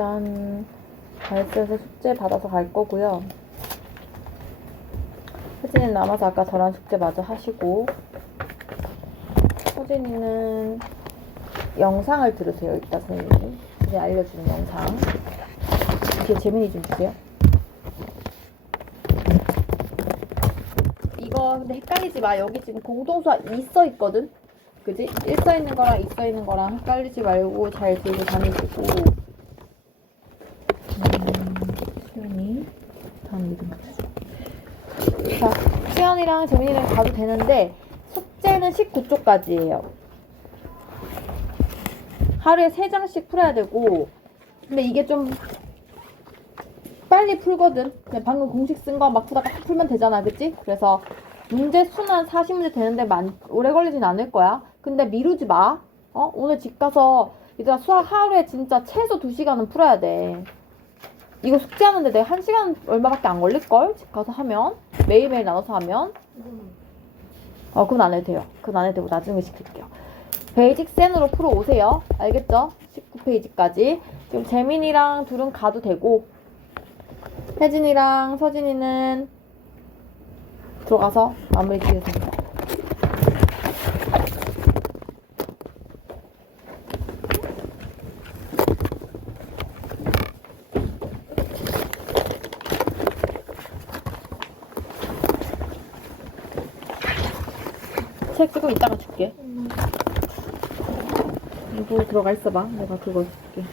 일단 발셋에 숙제 받아서 갈 거고요. 혜진이는 남아서 아까 저랑 숙제 마저 하시고, 서진이는 영상을 들으세요. 이따 선생님이 이제 알려주는 영상. 뒤에 재민이 좀 주세요. 이거 근데 헷갈리지 마. 여기 지금 공동수화 2 써 있거든? 그지? 1 써 있는 거랑 2 써 있는 거랑 헷갈리지 말고 잘 들고 다니시고. 수연이 다음 이름 붙여줘. 자, 수연이랑 재민이랑 가도 되는데 숙제는 19쪽까지예요. 하루에 3장씩 풀어야 되고, 근데 이게 좀 빨리 풀거든. 그냥 방금 공식 쓴 거 막 푸다가 딱 풀면 되잖아, 그치? 그래서 문제 수는 한 40문제 되는데 오래 걸리진 않을 거야. 근데 미루지 마. 오늘 집 가서 얘들아 수학 하루에 진짜 최소 2시간은 풀어야 돼. 이거 숙제하는데 내가 1시간 얼마밖에 안 걸릴걸? 집 가서 하면. 매일매일 나눠서 하면. 그건 안 해도 돼요. 그건 안 해도 되고 나중에 시킬게요. 베이직 센으로 풀어 오세요. 알겠죠? 19페이지까지. 지금 재민이랑 둘은 가도 되고, 혜진이랑 서진이는 들어가서 마무리 지으세요. 책 쓰고 이따가 줄게. 이거 들어가 있어봐. 내가 그거 줄게.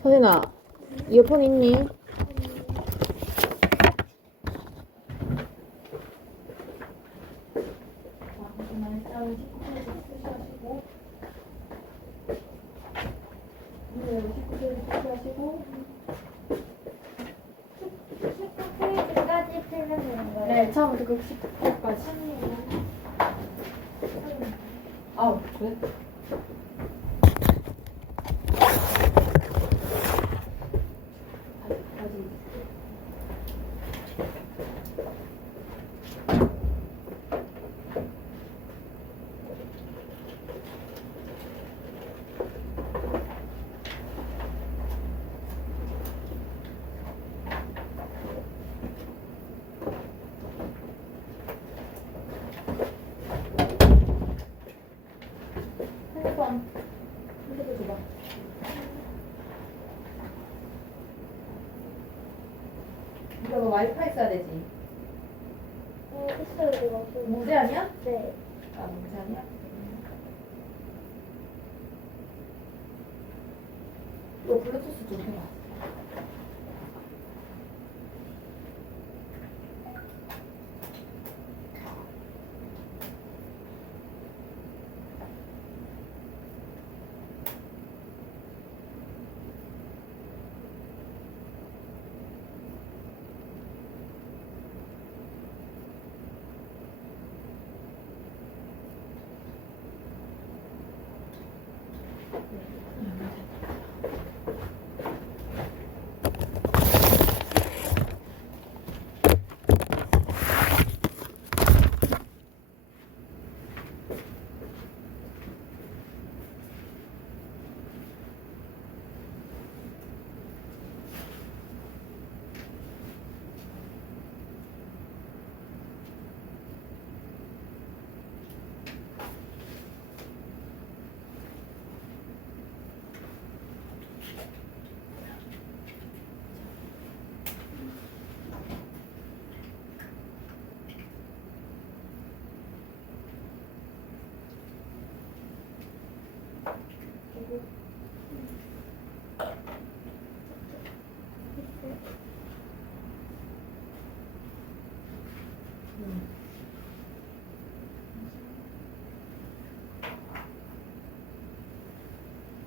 서진아, 이어폰 있니? 네, 처음부터 그 10회까지. 아우, 그래? 핸드폰 줘봐. 이거 너 와이파이 써야 되지? 있어요, 이거. 문제 아니야? 네. 아, 문제 아니야? 이거 블루투스 좀 해봐.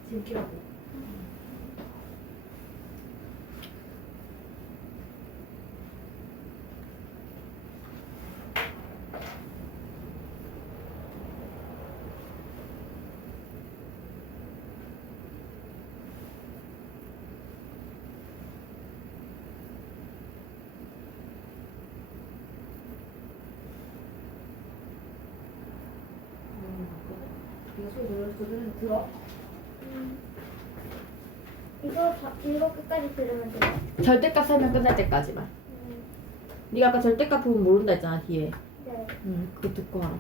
지금 키라고. 이거 소리 들으면 들어? 이거 끝까지 들으면 돼요? 절대값 설명 끝날 때까지만. 네가 아까 절대값 부분 모른다 했잖아 뒤에. 네. 그거 듣고 와라.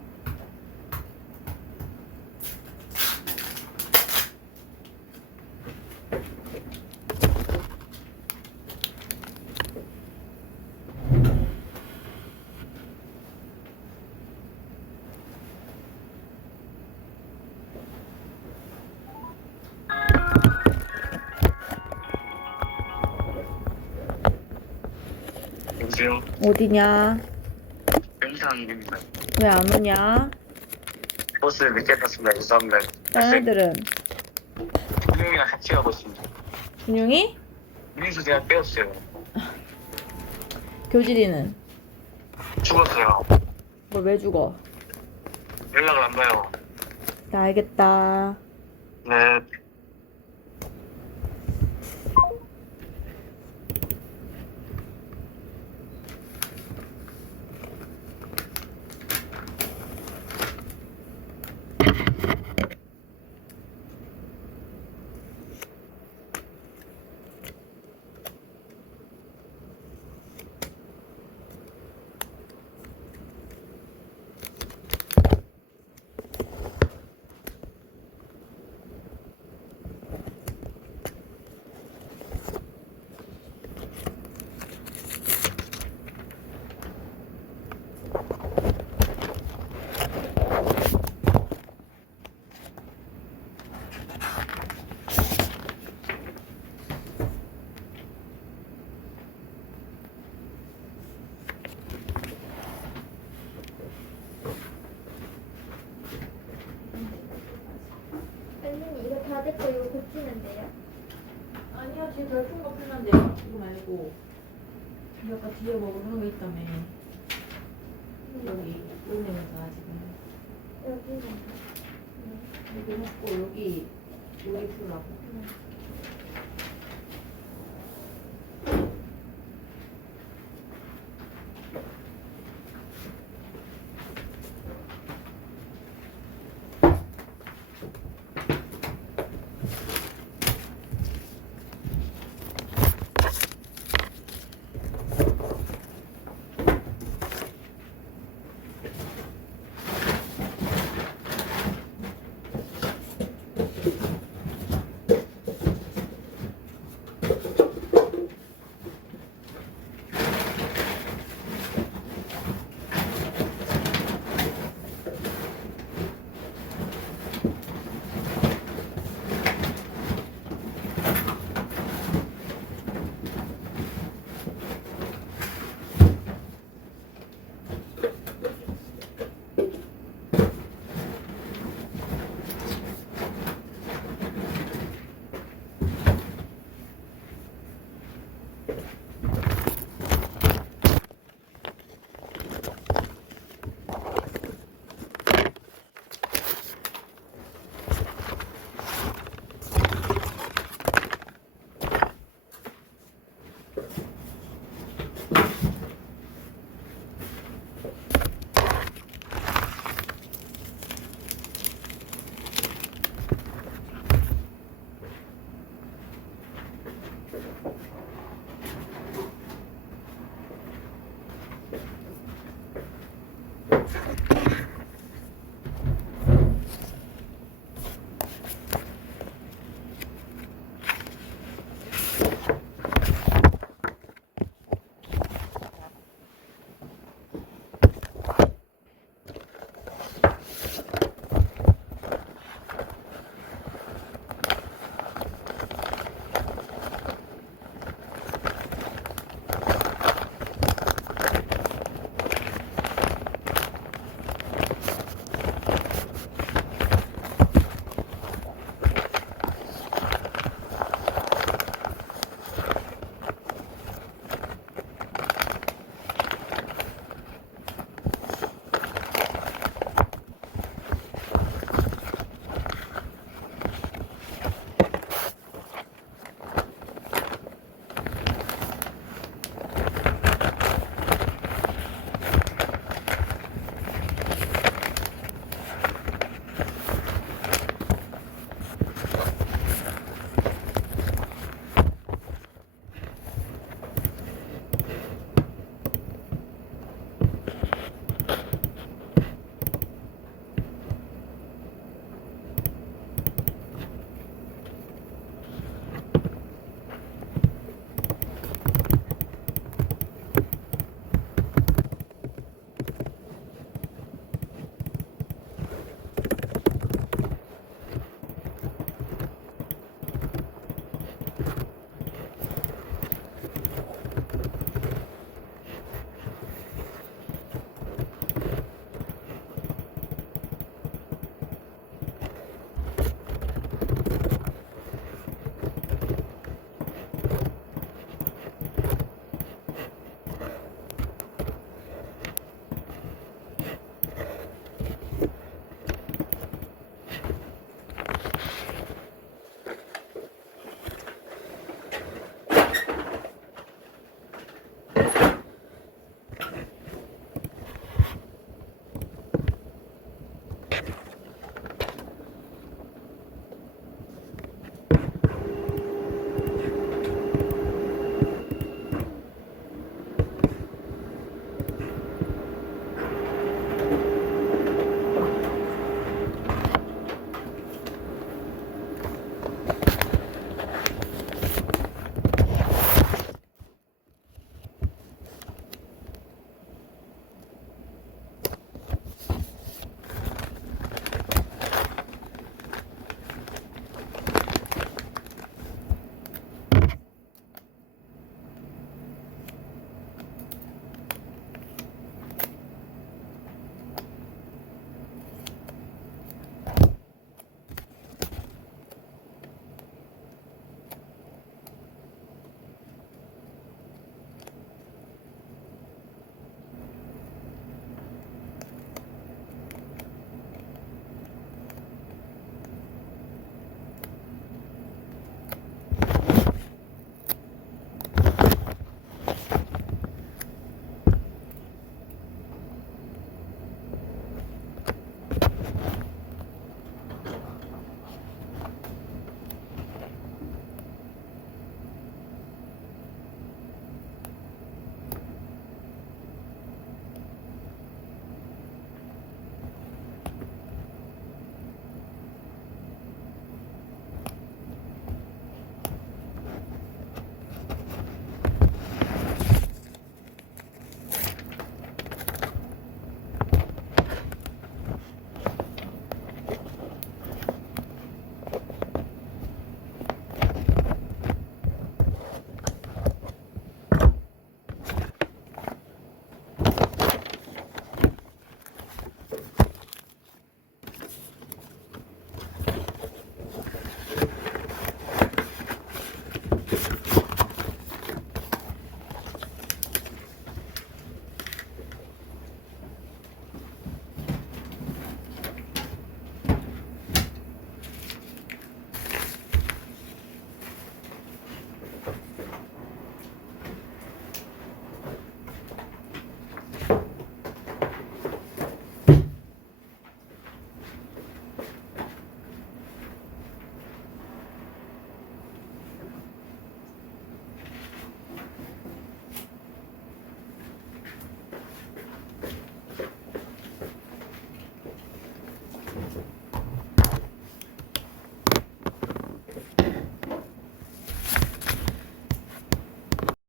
여보세요? 어디냐? 영상입니다. 왜 안 오냐? 버스 늦게 탔습니다. 죄송합니다. 다른 애들은? 분명이랑 같이 가고 있습니다. 준용이? 민수 제가 빼었어요. 교진이는? 죽었어요. 뭘 왜 죽어? 연락을 안 봐요. 나 알겠다. 네. 선생님 이거 다 됐고 이거 고치면 돼요? 아니요, 뒤에 별풍 거 필요한데요. 이거 말고. 우리 아까 뒤에 뭐 그런 거 있다며. 여기, 은행에서 지금. 여기는 여기 했고, 여기 풀라고.